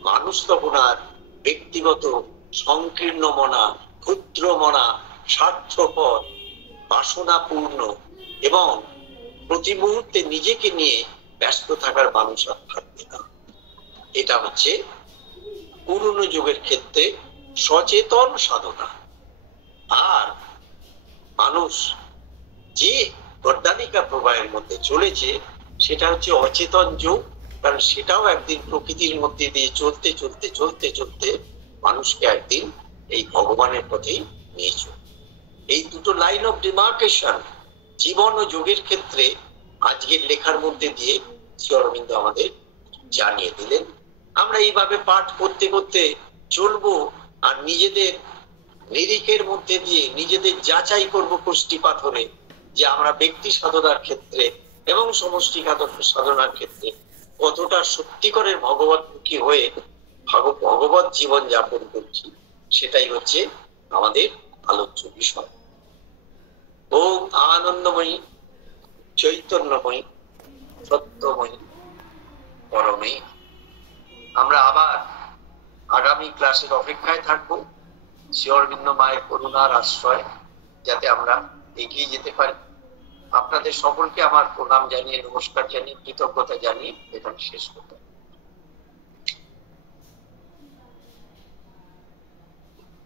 মানুষ তখন আর ব্যক্তিগত সংকীর্ণ মনা, ক্ষুদ্র মনা, স্বার্থপর, বাসনাপূর্ণ এবং প্রতি মুহূর্তে নিজেকে নিয়ে ব্যস্ত থাকার মানুষ আর থাকবে না। এটা হচ্ছে পুরনো যুগের ক্ষেত্রে সচেতন সাধনা। আর মানুষ যে গর্দানিকা প্রবাহের মধ্যে চলেছে, সেটা হচ্ছে অচেতন যুগ, কারণ সেটাও একদিন প্রকৃতির মধ্যে দিয়ে চলতে চলতে চলতে চলতে মানুষকে একদিন এই ভগবানের পথেই নিয়ে চলবে। এই দুটো লাইন অফ ডিমার্কেশন জীবন ও যোগের ক্ষেত্রে আজকের লেখার মধ্যে দিয়ে শ্রী অরবিন্দ আমাদের জানিয়ে দিলেন। আমরা এইভাবে পাঠ করতে করতে চলবো, আর নিজেদের নিরিখের মধ্যে দিয়ে নিজেদের যাচাই করব কোষ্ঠী পাথরে, যে আমরা ব্যক্তি সাধনার ক্ষেত্রে এবং সমষ্টি সাধনার ক্ষেত্রে কতটা সত্যিকারের ভগবতমুখী হয়ে ভগবত জীবন যাপন করছি। সেটাই হচ্ছে আমাদের আলোচ্য বিষয়। ওম আনন্দময়ী চৈতন্যময়ী সত্যময়ী পরমে। আমরা আবার আগামী ক্লাসের অপেক্ষায় থাকবো, শ্রী অরবিন্দ মায়ের করুণার আশ্রয়, যাতে আমরা এগিয়ে যেতে পারি। আপনাদের সকলকে আমার প্রণাম জানিয়ে, নমস্কার জানিয়ে, কৃতজ্ঞতা জানিয়ে এখানে শেষ করতে